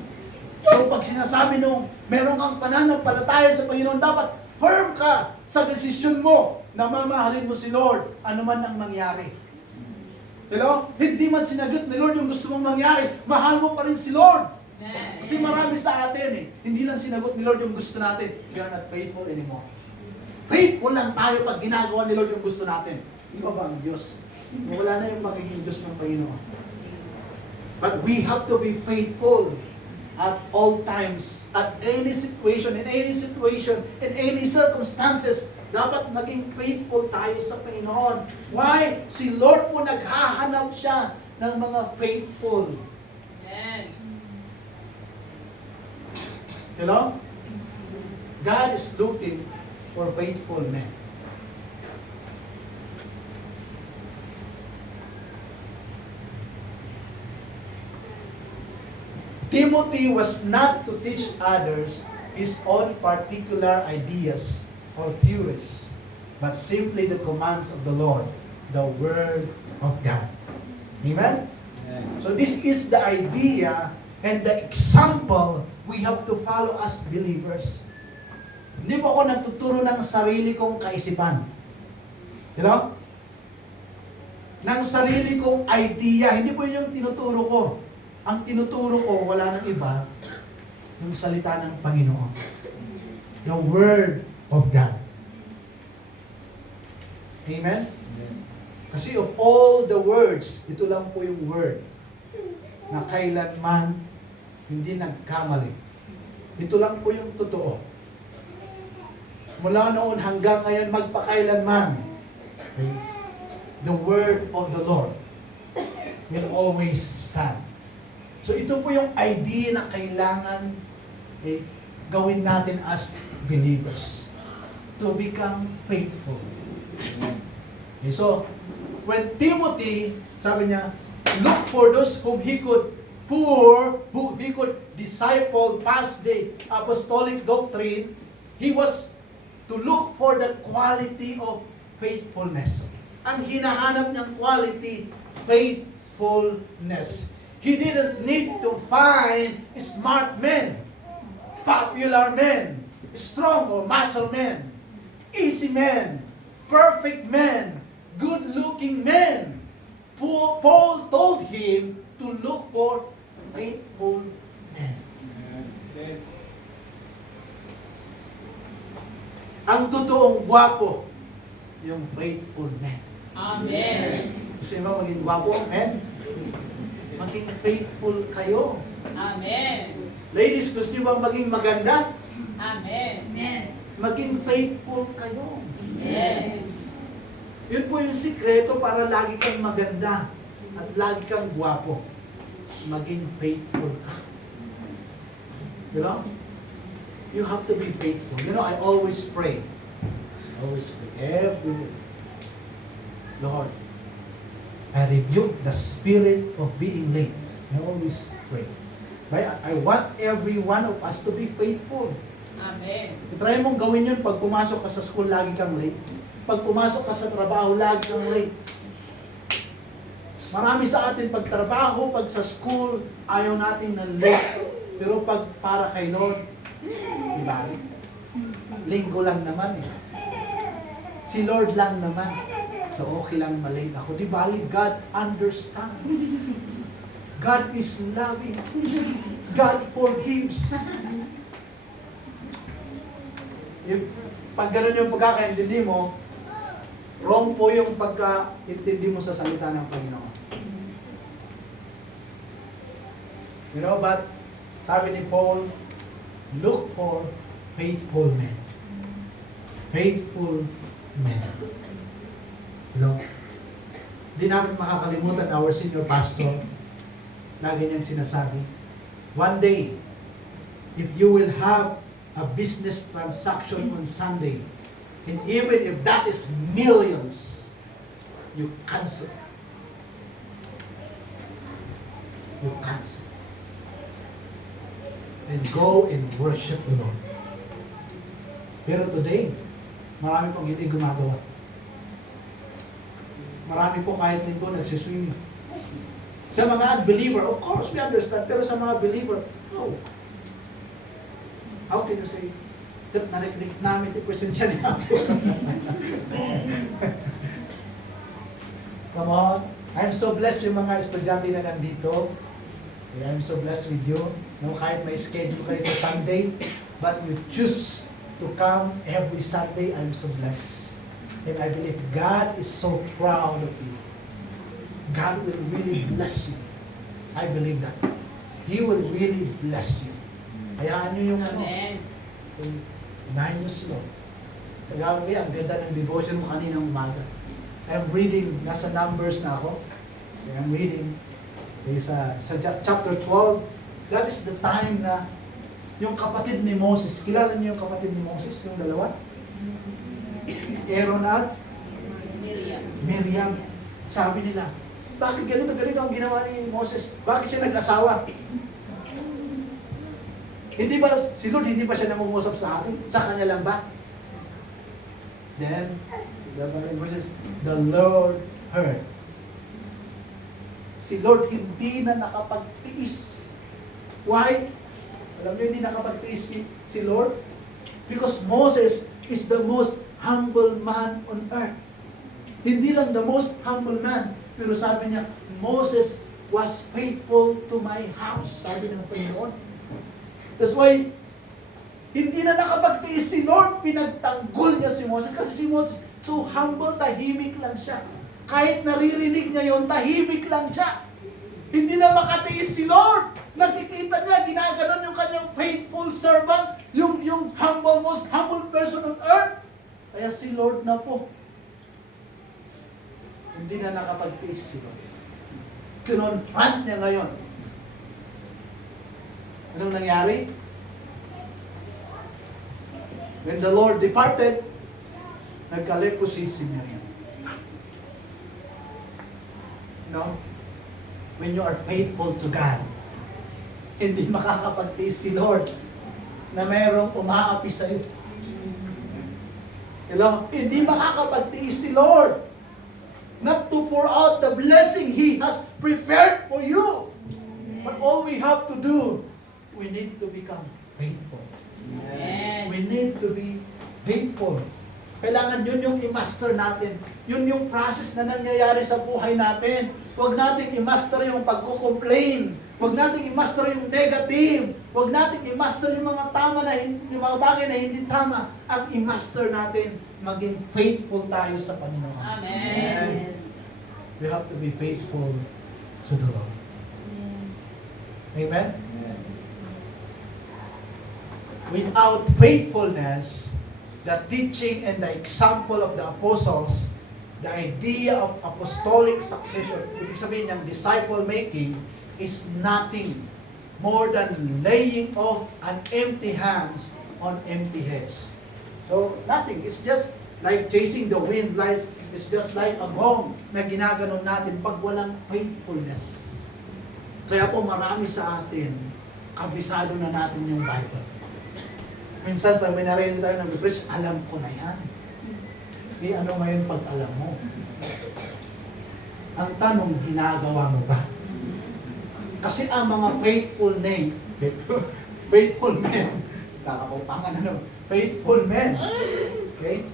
So pag sinasabi nung meron kang pananampalataya sa Panginoon, dapat firm ka sa desisyon mo na mamahalin mo si Lord, ano man ang mangyari. You know? Hindi man sinagot ni Lord yung gusto mong mangyari, mahal mo pa rin si Lord. Kasi marami sa atin hindi lang sinagot ni Lord yung gusto natin, we are not faithful anymore. Faithful lang tayo pag ginagawa ni Lord yung gusto natin. Iba ba ang Diyos? Wala na yung magiging Diyos ng Panginoon. But we have to be faithful at all times, at any situation, in any circumstances, dapat maging faithful tayo sa Panginoon. Why? Si Lord po naghahanap siya ng mga faithful. Amen. You know? God is looking for faithful men. Timothy was not to teach others his own particular ideas or theories, but simply the commands of the Lord, the Word of God. Amen? So this is the idea and the example we have to follow as believers. Hindi po ako nagtuturo ng sarili kong kaisipan. You know? Ng sarili kong idea. Hindi po yun yung tinuturo ko. Ang tinuturo ko, wala nang iba, yung salita ng Panginoon. The Word of God. Amen? Kasi of all the words, ito lang po yung word na kailanman hindi nagkamali. Ito lang po yung totoo. Mula noon hanggang ngayon, magpakailanman. Okay? The Word of the Lord will always stand. So ito po yung idea na kailangan gawin natin as believers. To become faithful. Okay, so, when Timothy, sabi niya, look for those whom he could who he could disciple past the apostolic doctrine, he was to look for the quality of faithfulness. Ang hinahanap niyang quality, faithfulness. He didn't need to find smart men, popular men, strong or muscle men, easy men, perfect men, good-looking men. Paul told him to look for faithful men. Ang totoong gwapo, yung faithful men. Amen. Gusto mo maging gwapo, men? Maging faithful kayo. Amen. Ladies, gusto niyo bang maging maganda? Amen. Maging faithful kayo. Amen. Yun po yung sikreto para lagi kang maganda at lagi kang gwapo. Maging faithful ka. You know? You have to be faithful. You know, I always pray. Every day. Lord, I rebuke the spirit of being late. I always pray. But I want every one of us to be faithful. Amen. Try mong gawin yun pag pumasok ka sa school, lagi kang late. Pag pumasok ka sa trabaho, lagi kang late. Marami sa atin pag trabaho, pag sa school, ayaw natin na late. Pero pag para kay Lord, diba? Linggo lang naman eh. Si Lord lang naman. So okay lang malate ako. Di bali, God understand. God is loving. God forgives. Pag gano'n yung pagkakaintindi mo, wrong po yung pagkaintindi mo sa salita ng Panginoon. You know, but sabi ni Paul, look for faithful men. Faithful men. No? Hindi namin makakalimutan our senior pastor. Lagi niyang sinasabi, one day, if you will have a business transaction on Sunday, and even if that is millions, you cancel. You cancel. And go and worship the Lord. Pero today, marami pong hindi gumagawa. Marami po kahit linggo nagsiswimming. Sa mga unbeliever, of course we understand, pero sa mga believer, no. How can you say, narinig namin yung presensya niya? Come on. I'm so blessed yung mga estudyante na nandito. I'm so blessed with you. No, kahit may schedule kayo sa Sunday, but you choose to come every Sunday, I'm so blessed. And I believe God is so proud of you. God will really bless you. I believe that. He will really bless you. Hayaan nyo yung unahin nyo sila. Kagabi, ang ganda ng devotion mo kanina umaga. I'm reading, nasa Numbers na ako. I'm reading sa chapter 12. That is the time na yung kapatid ni Moses, kilala niyo yung kapatid ni Moses, yung dalawa? Aaron at Miriam. Sabi nila, bakit ganito ang ginawa ni Moses? Bakit siya nag-asawa? Hindi ba, si Lord, hindi ba siya nangungusap sa atin? Sa kanya lang ba? Then, the Bible says, the Lord heard. Si Lord hindi na nakapagtiis. Why? Alam niyo, hindi nakapagtiis si Lord? Because Moses is the most humble man on earth. Hindi lang the most humble man, pero sabi niya, Moses was faithful to my house. Sabi ng Panginoon. That's why, hindi na nakapagtiis si Lord, pinagtanggol niya si Moses. Kasi si Moses, so humble, tahimik lang siya. Kahit naririnig niya yon, tahimik lang siya. Hindi na makatiis si Lord. Nakikita niya, ginaganon yung kanyang faithful servant, yung humble, most humble person on earth. Kaya si Lord na po. Hindi na nakapagtiis si Lord. Kinonfront niya ngayon. Anong nangyari? When the Lord departed, nagka-leprosy si Miriam. No? When you are faithful to God, hindi makakapagtiis si Lord na mayroong umaapi sa iyo. Hello? Hindi makakapagtiis si Lord not to pour out the blessing He has prepared for you. But all we have to do, we need to become faithful. Amen. We need to be faithful. Kailangan yun yung i-master natin. Yun yung process na nangyayari sa buhay natin. Huwag nating i-master yung pagko-complain. Huwag nating i-master yung negative. Huwag nating i-master yung mga tama na yung mga bagay na hindi tama. Ang i-master natin, maging faithful tayo sa Panginoon. Amen. We have to be faithful to the Lord. Amen? Without faithfulness, the teaching and the example of the apostles, the idea of apostolic succession, ibig sabihin ng disciple making, is nothing more than laying off an empty hands on empty heads. So, nothing. It's just like chasing the wind. It's just like a gong na ginaganon natin pag walang faithfulness. Kaya po marami sa atin, kabisado na natin yung Bible. Minsan, pag may narinig tayo ng preach, alam ko na yan. Ano ngayon pag alam mo? Ang tanong, ginagawa mo ba? Kasi ang mga faithful men, faithful men, okay?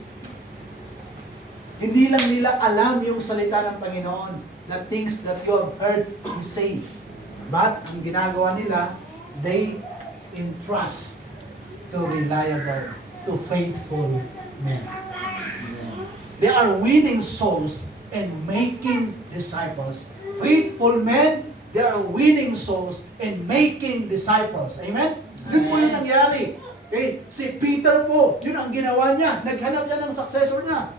Hindi lang nila alam yung salita ng Panginoon, the things that you have heard me say. But, ang ginagawa nila, they entrust to reliable, to faithful men. They are winning souls and making disciples. Faithful men, they are winning souls and making disciples. Amen? Yun po yung nangyari. Okay? Si Peter po, yun ang ginawa niya. Naghanap niya ng successor niya.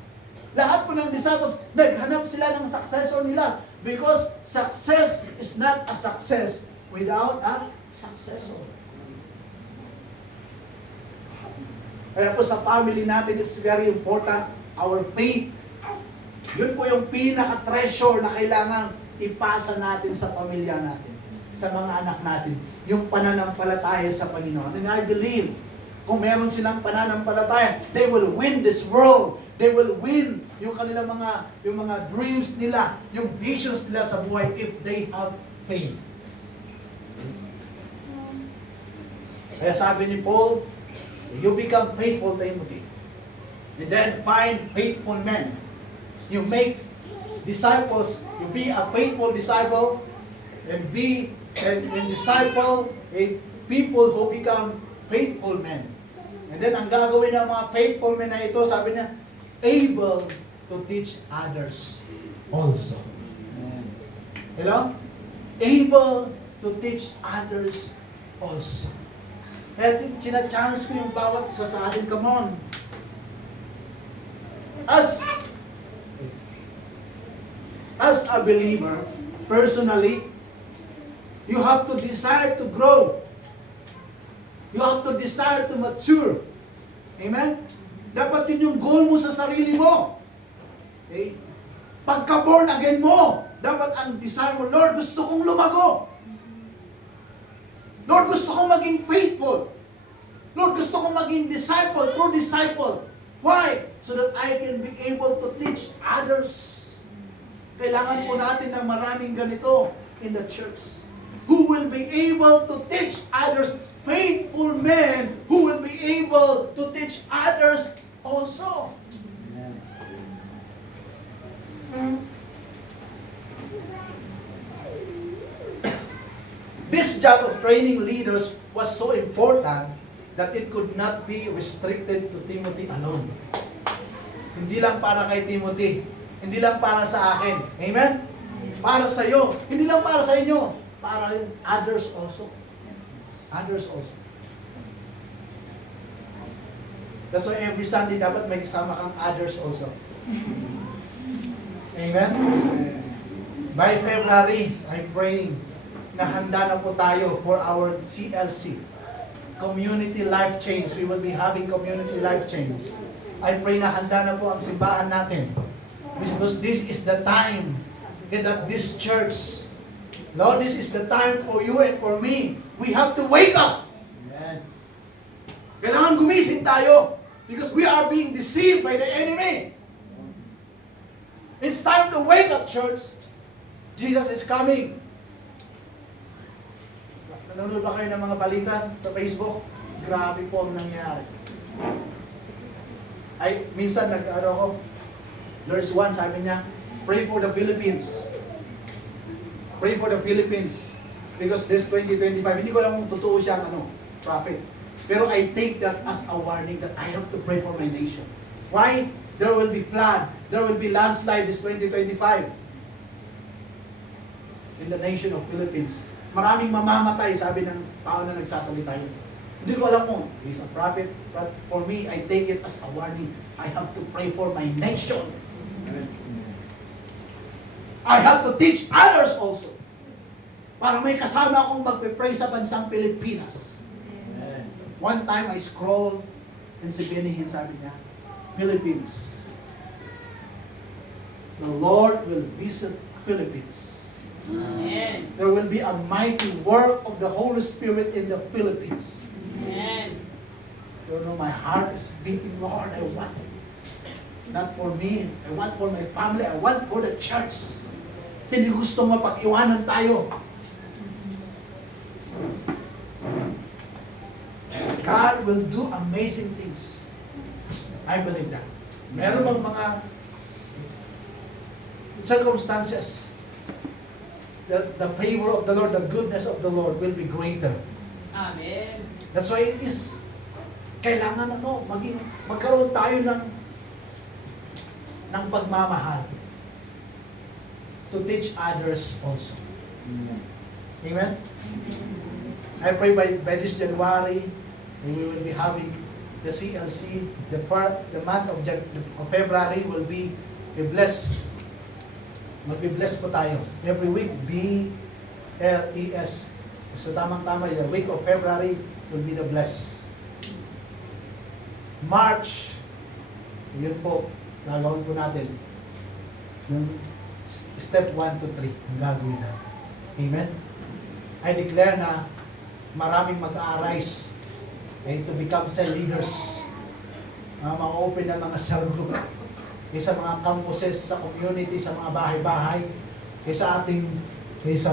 Lahat po ng disciples, naghanap sila ng successor nila. Because success is not a success without a successor. Kaya po sa family natin, it's very important, our faith. Yun po yung pinaka-treasure na kailangan ipasa natin sa pamilya natin, sa mga anak natin, yung pananampalataya sa Panginoon. And I believe, kung meron silang pananampalataya, they will win this world. They will win yung kanilang mga dreams nila, yung visions nila sa buhay if they have faith. Kaya sabi ni Paul, you become faithful, Timothy. And then find faithful men. You make disciples, you be a faithful disciple, and disciple a people who become faithful men. And then ang gagawin ng mga faithful men na ito, sabi niya, able to teach others also. Hello? Able to teach others also. Kaya sinachallenge ko yung bawat isa sa atin, come on. As a believer, personally, you have to desire to grow. You have to desire to mature. Amen? Dapat yun yung goal mo sa sarili mo. Okay? Pagka born again mo, dapat ang desire mo, Lord, gusto kong lumago. Lord, gusto kong maging faithful. Lord, gusto kong maging disciple, true disciple. Why? So that I can be able to teach others. Kailangan po natin ng maraming ganito in the church. Who will be able to teach others, faithful men who will be able to teach others also. This job of training leaders was so important that it could not be restricted to Timothy alone. Hindi lang para kay Timothy, hindi lang para sa akin. Amen? Para sa iyo, hindi lang para sa inyo, para rin others also. Others also. That's why every Sunday dapat may kasama kang others also. Amen? By February, I'm praying na handa na po tayo for our CLC, Community Life Change. We will be having Community Life Change. I pray na handa na po ang simbahan natin. Because this is the time that this church, Lord, this is the time for you and for me. We have to wake up. Amen. Kailangan gumising tayo because we are being deceived by the enemy. It's time to wake up, church. Jesus is coming. Nanonood ba kayo ng mga balita sa Facebook? Grabe po ang nangyari. Minsan there's one, sabi niya, pray for the Philippines. Pray for the Philippines. Because this 2025, hindi ko alam kung totoo siya prophet. Pero I take that as a warning that I have to pray for my nation. Why? There will be flood. There will be landslide this 2025 in the nation of Philippines. Maraming mamamatay, sabi ng tao na nagsasalita yun. Hindi ko alam kung he's a prophet, but for me, I take it as a warning. I have to pray for my nation. I have to teach others also. Para may kasama akong magpe-pray sa bansang Pilipinas. One time I scrolled and si Benihin, sabi niya, Philippines. The Lord will visit Philippines. Amen. There will be a mighty work of the Holy Spirit in the Philippines. Amen. You know, my heart is beating, Lord, I want it. Not for me, I want for my family, I want for the church. Hindi gusto mapag-iwanan tayo. God will do amazing things. I believe that. Meron bang mga circumstances that the favor of the Lord, the goodness of the Lord will be greater. Amen. That's why it is, kailangan magkaroon tayo ng pagmamahal to teach others also. Amen? I pray by this January, we will be having the CLC, the month of February will be a bless. Magbe-bless po tayo. Every week, B-L-E-S. So tamang-tama, the week of February will be the bless. March, yun po, gagawin po natin. Yung step 1 to 3, ang gagawin natin. Amen? I declare na maraming mag-a-arise to become cell leaders. Ma-open ng mga cell group. Sa mga campuses, sa community, sa mga bahay-bahay, sa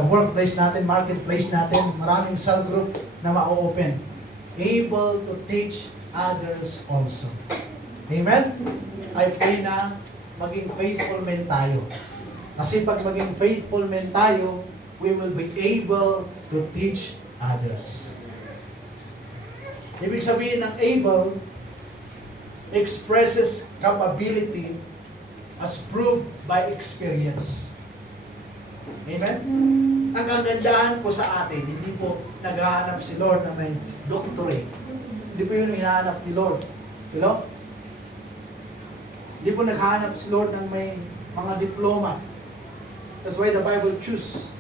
workplace natin, marketplace natin, maraming cell group na ma-open. Able to teach others also. Amen? I pray na maging faithful men tayo. Kasi pag maging faithful men tayo, we will be able to teach others. Ibig sabihin ng able, expresses capability as proved by experience. Amen? Ang kagandahan po sa atin, hindi po naghahanap si Lord na may doctorate. Hindi po yun hinahanap ni Lord. You know? Hindi po naghahanap si Lord ng may mga diploma. That's why the Bible Jesus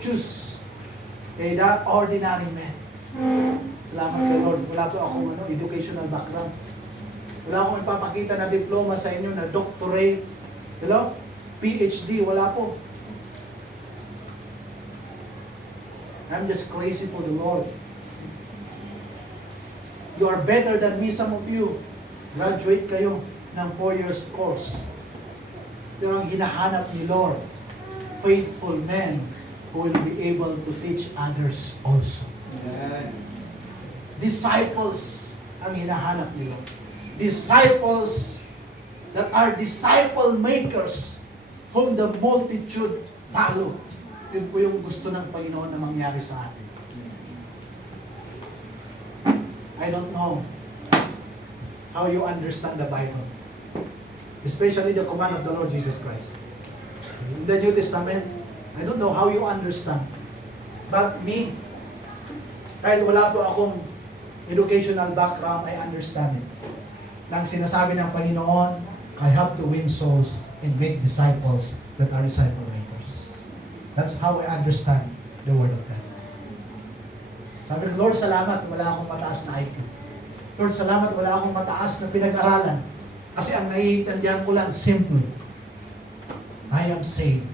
choose the ordinary man. Salamat kay Lord. Wala po akong educational background. Wala akong ipapakita na diploma sa inyo na doctorate. Hello? PhD, wala po. I'm just crazy for the Lord. You are better than me, some of you. Graduate kayo ng 4 years course. Pero ang hinahanap ni Lord, faithful men who will be able to teach others also. Disciples ang hinahanap ni Lord. Disciples that are disciple makers whom the multitude follow. Yun po yung gusto ng Panginoon na mangyari sa atin. I don't know how you understand the Bible. Especially the command of the Lord Jesus Christ. In the New Testament, I don't know how you understand. But me, kahit wala po akong educational background, I understand it. Nang sinasabi ng Panginoon, I have to win souls and make disciples that are disciple makers. That's how I understand the Word of God. Sabi ko, Lord, salamat, wala akong mataas na IQ. Lord, salamat, wala akong mataas na pinag-aralan. Kasi ang naiintindihan ko lang, simply, I am saved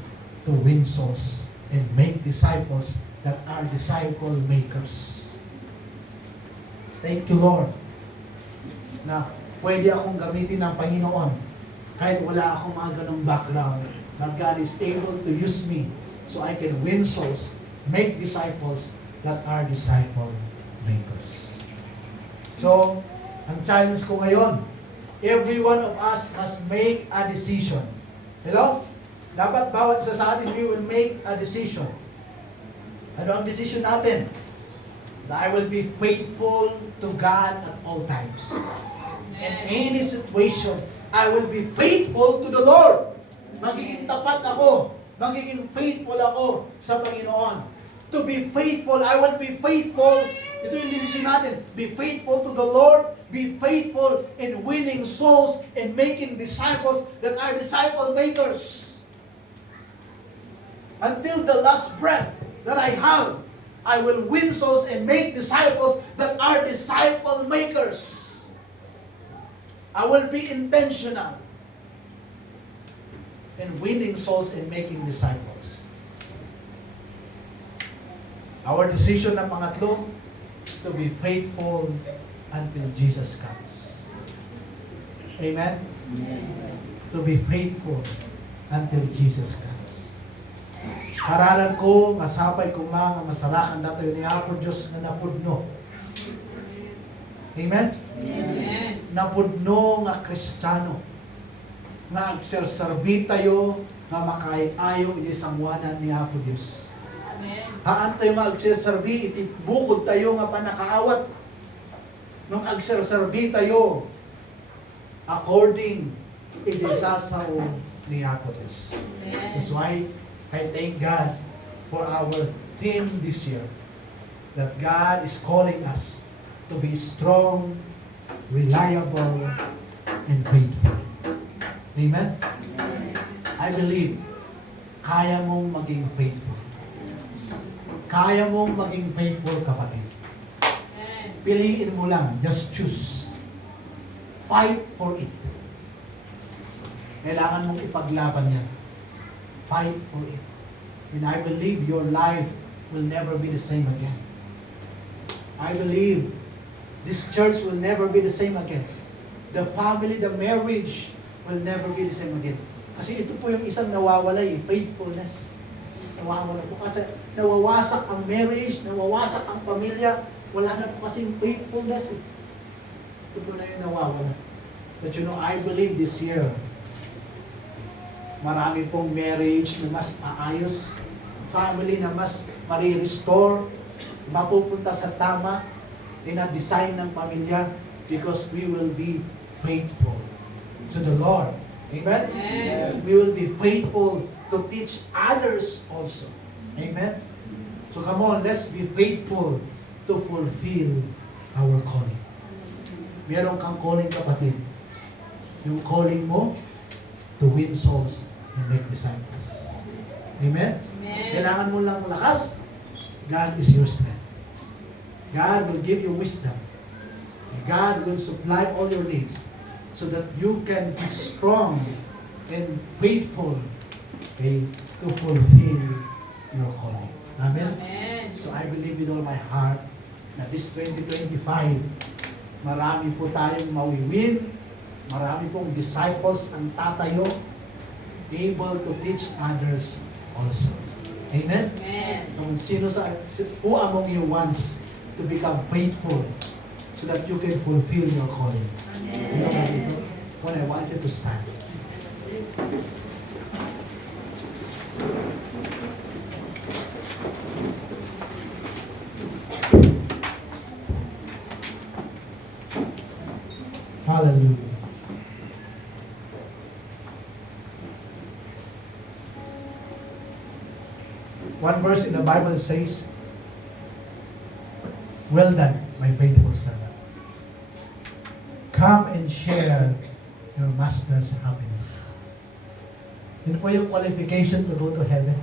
to win souls and make disciples that are disciple makers. Thank you, Lord, na pwede akong gamitin ng Panginoon kahit wala akong mga ganong background. But God is able to use me so I can win souls, make disciples that are disciple makers. So, ang challenge ko ngayon, every one of us must make a decision. Hello? Dapat bawat isa sa atin, we will make a decision. Ano ang decision natin? That I will be faithful to God at all times. In any situation, I will be faithful to the Lord. Magiging tapat ako. Magiging faithful ako sa Panginoon. To be faithful, I will be faithful. Ito yung decision natin. Be faithful to the Lord. Be faithful in winning souls and making disciples that are disciple makers. Until the last breath that I have, I will win souls and make disciples that are disciple makers. I will be intentional in winning souls and making disciples. Our decision ng pangatlo, to be faithful until Jesus comes. Amen? To be faithful until Jesus comes. Kararan ko, masapay ko mga masarakan dato yun niya po Diyos na napudno. Amen? Amen. Napudno nga Kristiyano. Nga agserserbi tayo, nga makain-ayo iti sangwanan ni Apo Diyos. Amen. Haan tayo nga agserserbi, iti bukod tayo nga panakaawat. Nung agserserbi tayo, according iti sasaw ni Apo Diyos. That's why I thank God for our theme this year. That God is calling us to be strong reliable, and faithful. Amen? I believe, kaya mong maging faithful. Kaya mong maging faithful, kapatid. Piliin mo lang, just choose. Fight for it. Kailangan mong ipaglaban yan. Fight for it. And I believe your life will never be the same again. I believe this church will never be the same again. The family, the marriage will never be the same again. Kasi ito po yung isang nawawala, faithfulness. Nawawala po kasi nawawasak ang marriage, nawawasak ang pamilya, wala na po kasi faithfulness. Ito po na yung nawawala. But you know, I believe this year, marami pong marriage na mas maayos, family na mas marirestore, mapupunta sa tama, ina-design ng pamilya because we will be faithful to the Lord. Amen? Amen. We will be faithful to teach others also. Amen? So come on, let's be faithful to fulfill our calling. Meron kang calling, kapatid. Yung calling mo to win souls and make disciples. Amen? Amen. Kailangan mo lang lakas. God is your strength. God will give you wisdom. God will supply all your needs so that you can be strong and faithful, okay, to fulfill your calling. Amen? Amen. So I believe with all my heart na this 2025, marami po tayong mawiwin, marami pong disciples ang tatayo, able to teach others also. Amen? Amen. Kung sino who among you wants to become faithful so that you can fulfill your calling. Amen. When I want you to stand. Hallelujah. One verse in the Bible says, "Well done, my faithful servant. Come and share your master's happiness." Yun po yung qualification to go to heaven.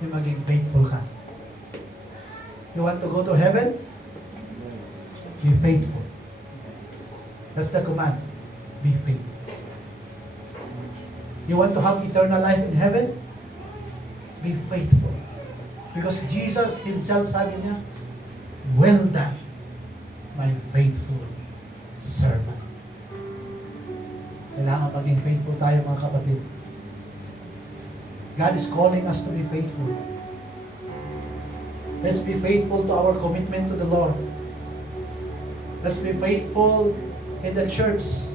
Yung maging faithful ka. You want to go to heaven? Be faithful. That's the command. Be faithful. You want to have eternal life in heaven? Be faithful. Because Jesus Himself sabi niya, "Well done, my faithful servant." Kailangan maging faithful tayo, mga kapatid. God is calling us to be faithful. Let's be faithful to our commitment to the Lord. Let's be faithful in the church.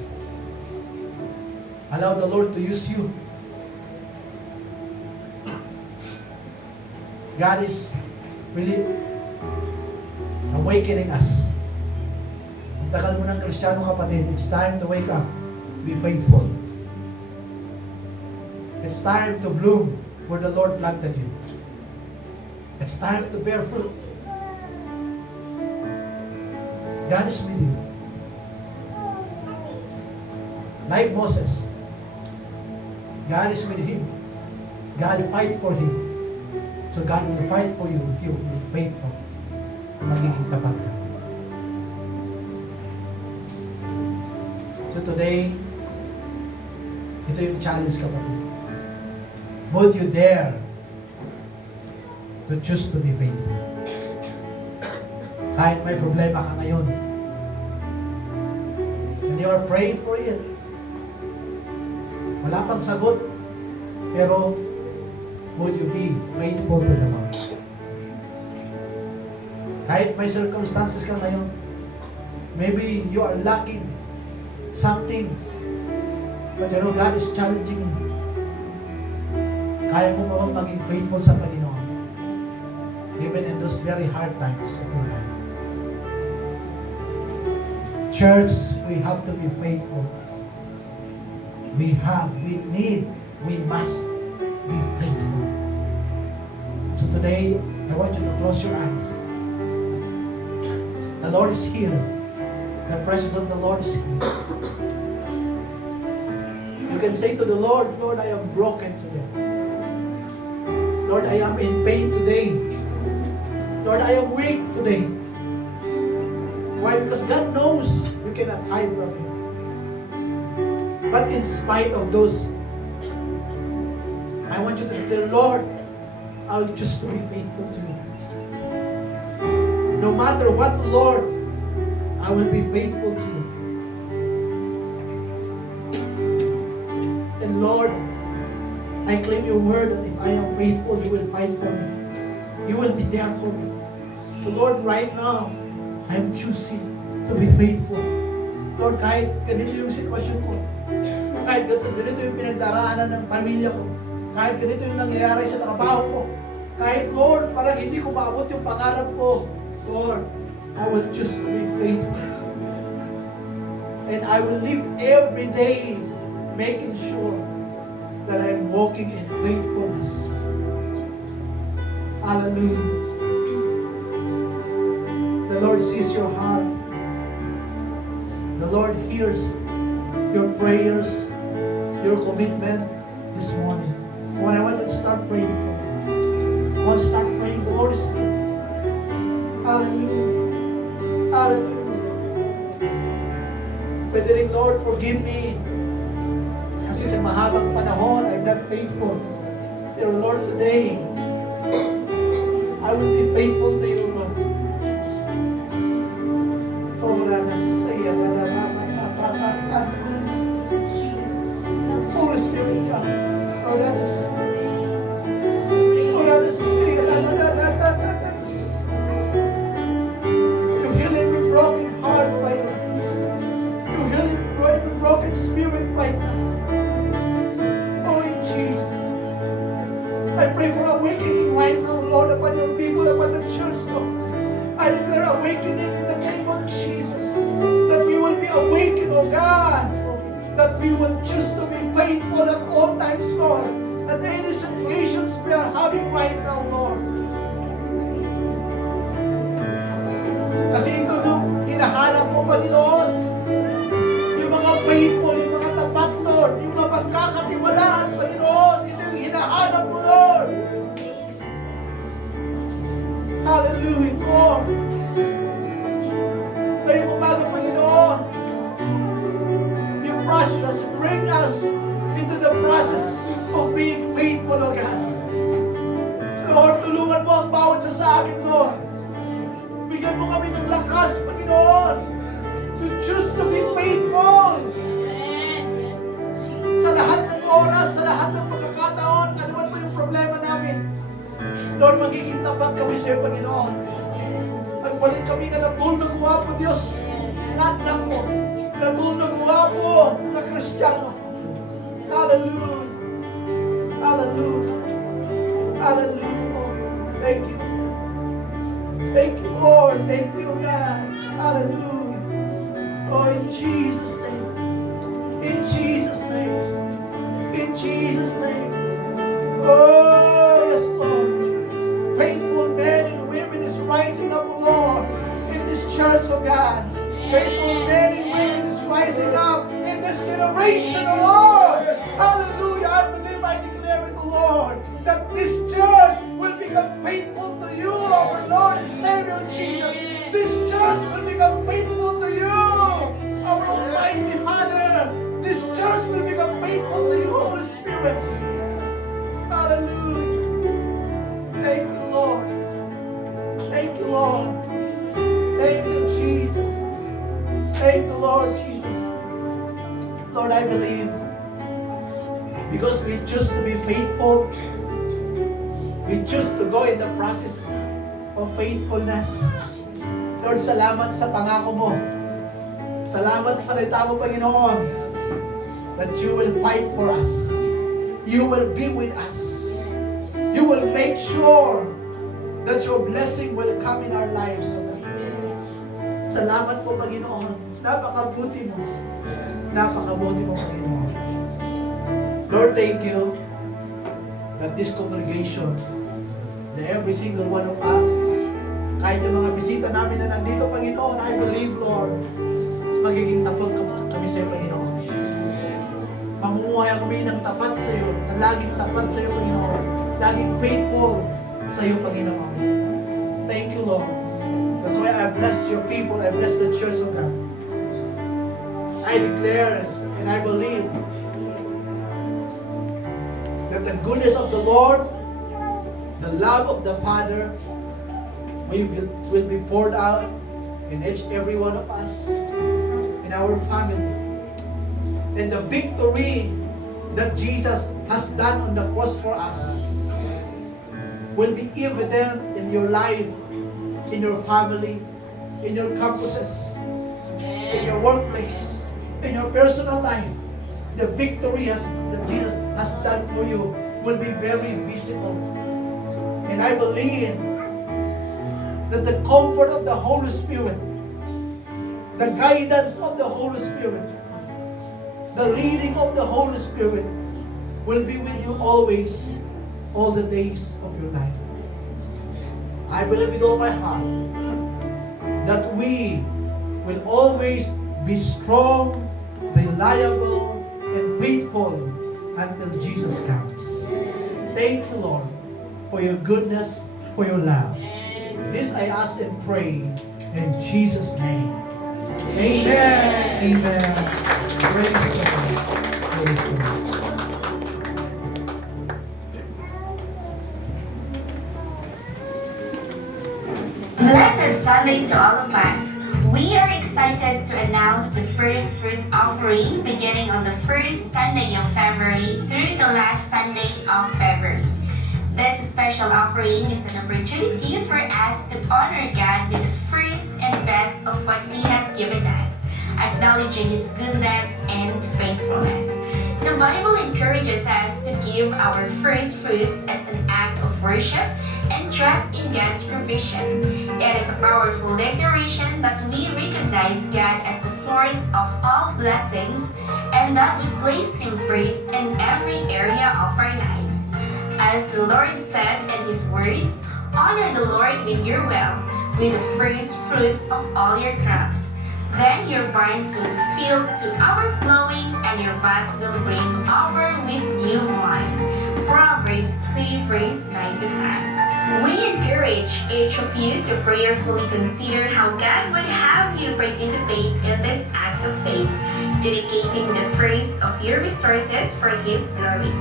Allow the Lord to use you. God is really awakening us. Ang tagal mo ng Kristiyano, kapatid, it's time to wake up. Be faithful. It's time to bloom where the Lord planted you. It's time to bear fruit. God is with you. Like Moses, God is with him. God fight for him. So God will fight for you if you will be faithful. Magiging tapat ka. So today, ito yung challenge, kapatid. Would you dare to choose to be faithful? Kahit may problema ka ngayon, and you are praying for it, wala pang sagot, pero would you be faithful to the Lord? Kahit may circumstances ka ngayon, maybe you are lacking something, but you know God is challenging you. Kaya mo ba maging faithful sa Panginoon? Even in those very hard times of your life. Church, we have to be faithful. We must be faithful. So today, I want you to close your eyes. The Lord is here. The presence of the Lord is here. You can say to the Lord, Lord, I am broken today. Lord, I am in pain today. Lord, I am weak today. Why? Because God knows we cannot hide from Him. But in spite of those, I want you to declare, Lord, I'll just be faithful to you. No matter what, Lord, I will be faithful to you. And Lord, I claim your word that if I am faithful, you will fight for me. You will be there for me. So Lord, right now, I'm choosing to be faithful. Lord, kahit ganito yung sitwasyon ko, kahit ganito yung pinagdaraanan ng pamilya ko, kahit ganito yung nangyayari sa trabaho ko, kahit Lord, parang hindi ko maabot yung pangarap ko, Lord, I will choose to be faithful. And I will live every day making sure that I'm walking in faithfulness. Hallelujah. The Lord sees your heart. The Lord hears your prayers, your commitment this morning. When I want you to start praying, I want to start praying. The Lord is here. Hallelujah. Hallelujah. Pwede rin, Lord, forgive me. Kasi sa mahabang panahon, I'm not faithful. Dear Lord, today, I will be faithful to you, Lord. Holy Spirit, come. Oh, that is. Oh, that is. You heal every broken heart right now. You heal every broken spirit right now. Oh, in Jesus. I pray for awakening right now, Lord, upon your people, upon the church, Lord. I declare awakening in the name of Jesus. That we will be awakened, oh God. That we will choose to be faithful at all times, Lord. At any situations we are having right now, Lord. Kasi ito yung hinahanap mo, Panginoon. Yung mga faithful, yung mga tapat, Lord. Yung mga pagkakatiwalaan, Panginoon. Ito yung hinahanap mo, Lord. Hallelujah, Lord. Ngayong umaga, Panginoon, yung process bring us into the process of being faithful, O God. Lord, tulungan mo ang bawat sa akin, Lord. Bigyan mo kami ng lakas, Panginoon, to choose to be faithful. Sa lahat ng oras, sa lahat ng pagkakataon, anuman mo yung problema namin. Lord, magiging tapat kami sa iyo, Panginoon. Nagbalik kami na natulog guwapo, Diyos. Anak mo. Natulog guwapo na Kristiyano. Hallelujah. Hallelujah. Hallelujah. Thank you. Thank you, Lord. Thank you, God. Hallelujah. Oh, in Jesus' name. In Jesus' name. In Jesus' name. Oh, yes, Lord. Faithful men and women is rising up, Lord, in this church, oh God. Faithful men and women is rising up in this generation, oh Lord. Hallelujah. I believe, I declare it, Lord, that this church will become faithful to you, our Lord and Savior Jesus. This church will become faithful to you, our Almighty Father. This church will become faithful to you, Holy Spirit. Hallelujah. Thank you, Lord. Thank you, Lord. Thank you, Jesus. Thank you, Lord Jesus. Lord, I believe because we choose to be faithful, we choose to go in the process of faithfulness. Lord, salamat sa pangako mo. Salamat sa salita mo, Panginoon, that you will fight for us. You will be with us. You will make sure that your blessing will come in our lives. Salamat po, Panginoon. Napakabuti mo. Napakabuti mo, Panginoon. Lord, thank you that this congregation, that every single one of us, kahit yung mga bisita namin na nandito, Panginoon, I believe, Lord, magiging tapat kami sa iyo, Panginoon. Mamumuhay kami ng tapat sa iyo, na laging tapat sa iyo, Panginoon. Laging faithful sa iyo, Panginoon. Thank you, Lord. That's why I bless your people, I bless the church of God. I declare and I believe that the goodness of the Lord, the love of the Father, will be poured out in each every one of us, in our family. And the victory that Jesus has done on the cross for us will be evident in your life, in your family, in your campuses, in your workplace, in your personal life. The victory that Jesus has done for you will be very visible. And I believe that the comfort of the Holy Spirit, the guidance of the Holy Spirit, the leading of the Holy Spirit will be with you always, all the days of your life. I believe with all my heart that we will always be strong, reliable, and faithful until Jesus comes. Thank you, Lord, for your goodness, for your love. This I ask and pray in Jesus' name. Amen. Amen. Praise the Lord. Praise the Lord. Blessed Sunday to all of us. We are excited to announce the first fruit offering beginning on the first Sunday of February through the last Sunday of February. This special offering is an opportunity for us to honor God with the first and best of what He has given us, acknowledging His goodness and faithfulness. The Bible encourages us to give our first fruits as an act of worship and trust in God's provision. It is a powerful declaration that we recognize God as the source of all blessings and that we place Him first in every area of our lives. As the Lord said in His words, honor the Lord with your wealth, with the first fruits of all your crops. Then your barns will be filled to overflowing, and your vats will bring over with new wine. Proverbs 3 verse 9 to 10. We encourage each of you to prayerfully consider how God would have you participate in this act of faith, dedicating the first of your resources for His glory.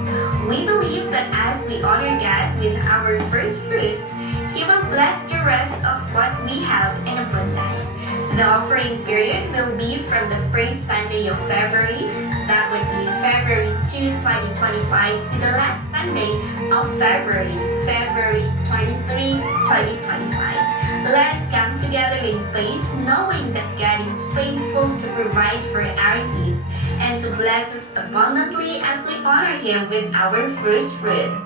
We believe that as we honor God with our first fruits, He will bless the rest of what we have in abundance. The offering period will be from the first Sunday of February, that would be February 2, 2025, to the last Sunday of February, February 23, 2025. Let us come together in faith, knowing that God is faithful to provide for our needs and to bless us abundantly as we honor Him with our first fruits.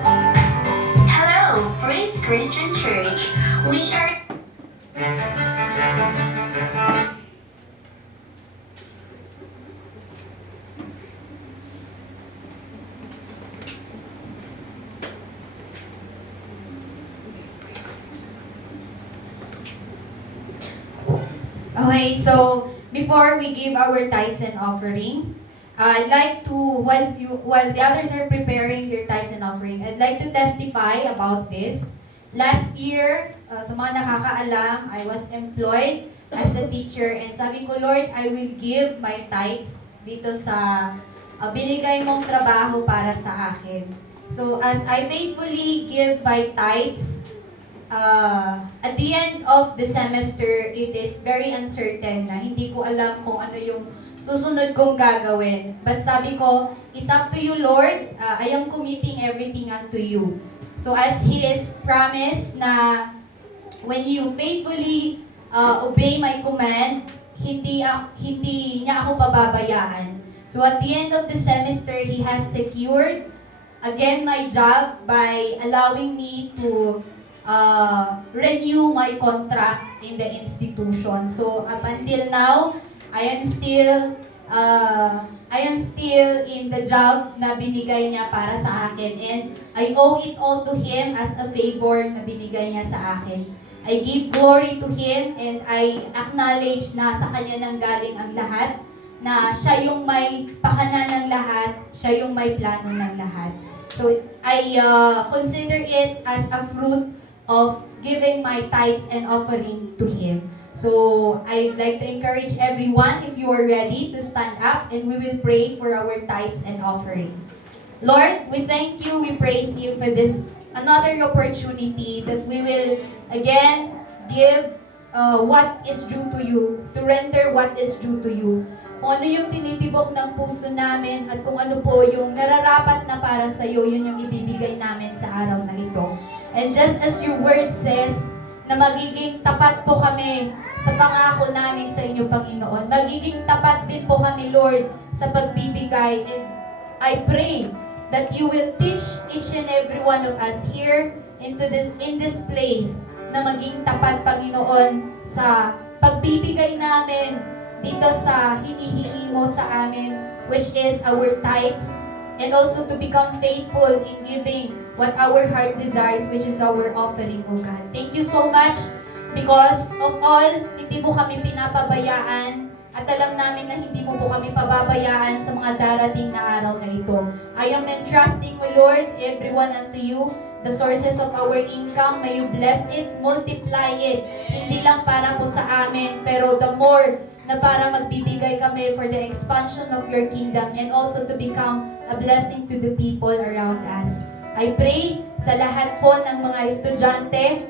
Hello, Praise Christian Church. We are Okay, so before we give our tithes and offering, I'd like to, while the others are preparing their tithes and offering, I'd like to testify about this. Last year, sa mga nakakaalam, I was employed as a teacher and sabi ko, Lord, I will give my tithes dito sa binigay mong trabaho para sa akin. So as I faithfully give my tithes, at the end of the semester, it is very uncertain na hindi ko alam kung ano yung susunod kong gagawin. But sabi ko, it's up to you, Lord. I am committing everything unto you. So as His promise na when you faithfully obey my command, hindi niya ako pababayaan. So at the end of the semester, He has secured again my job by allowing me to renew my contract in the institution. So up until now, I am still in the job na binigay niya para sa akin, and I owe it all to Him as a favor na binigay niya sa akin. I give glory to Him and I acknowledge na sa Kanya nang galing ang lahat, na Siya yung may pakana ng lahat, Siya yung may plano ng lahat. So I consider it as a fruit of giving my tithes and offering to Him. So I'd like to encourage everyone, if you are ready, to stand up and we will pray for our tithes and offering. Lord, we thank you, we praise you for this another opportunity that we will again give what is due to you, to render what is due to you. Kung ano yung tinitibok ng puso namin at kung ano po yung nararapat na para sa iyo, yun yung ibibigay namin sa araw na ito. And just as your word says, na magiging tapat po kami sa pangako namin sa inyo, Panginoon. Magiging tapat din po kami, Lord, sa pagbibigay. And I pray that you will teach each and every one of us here in this place na maging tapat, Panginoon, sa pagbibigay namin dito sa hinihingi mo sa amin, which is our tithes, and also to become faithful in giving what our heart desires, which is our offering, O God. Thank you so much because of all, hindi mo kami pinapabayaan at alam namin na hindi mo po kami pababayaan sa mga darating na araw na ito. I am entrusting, O Lord, everyone unto you, the sources of our income. May you bless it, multiply it. Hindi lang para po sa amin, pero the more na para magbibigay kami for the expansion of your kingdom and also to become a blessing to the people around us. I pray sa lahat po ng mga estudyante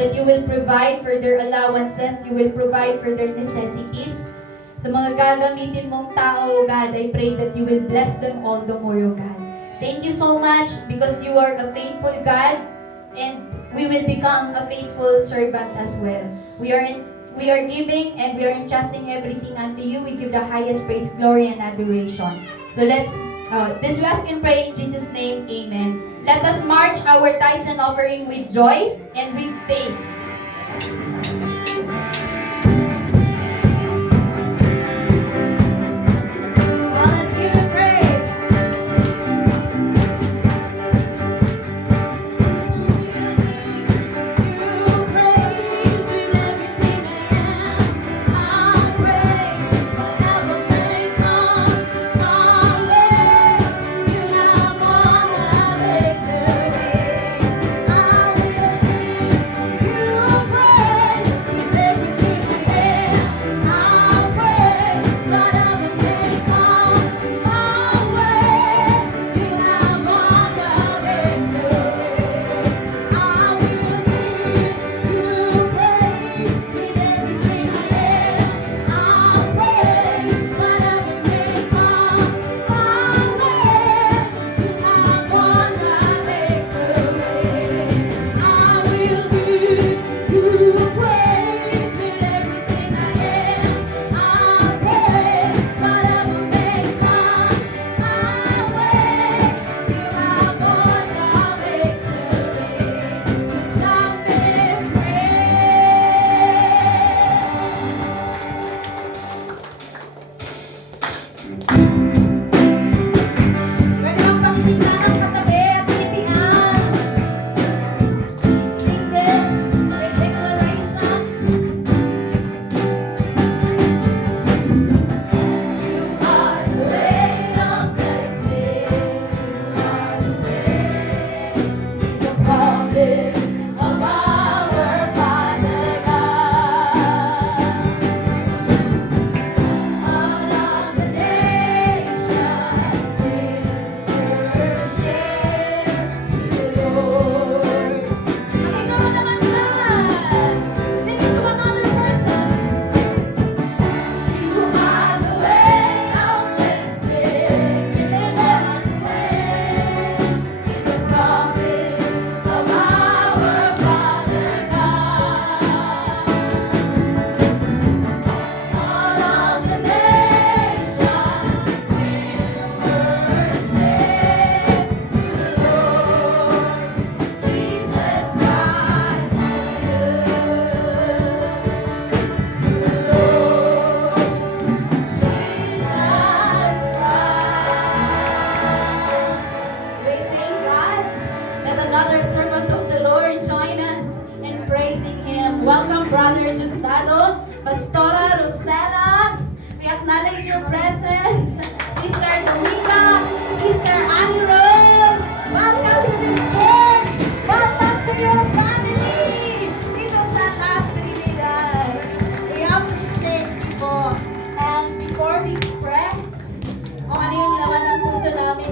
that you will provide for their allowances, you will provide for their necessities. Sa mga gagamitin mong tao, God, I pray that you will bless them all the more, O God. Thank you so much because you are a faithful God and we will become a faithful servant as well. We are giving and we are entrusting everything unto you. We give the highest praise, glory, and adoration. So let's, this we ask and pray in Jesus' name, amen. Let us march our tithes and offering with joy and with faith. Let's give it praise.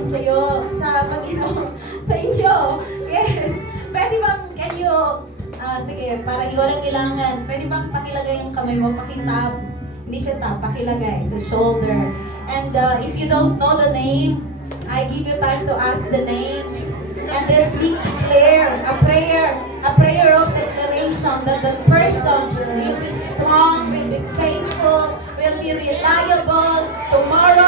sa'yo, sa Panginoon, sa inyo. Yes. Pwede bang, can you, sige, para walang kailangan, pwede bang pakilagay yung kamay mo, pakitab, hindi siya tab, pakilagay sa shoulder. And if you don't know the name, I give you time to ask the name. And this week declare a prayer of declaration that the person will be strong, will be faithful, will be reliable tomorrow.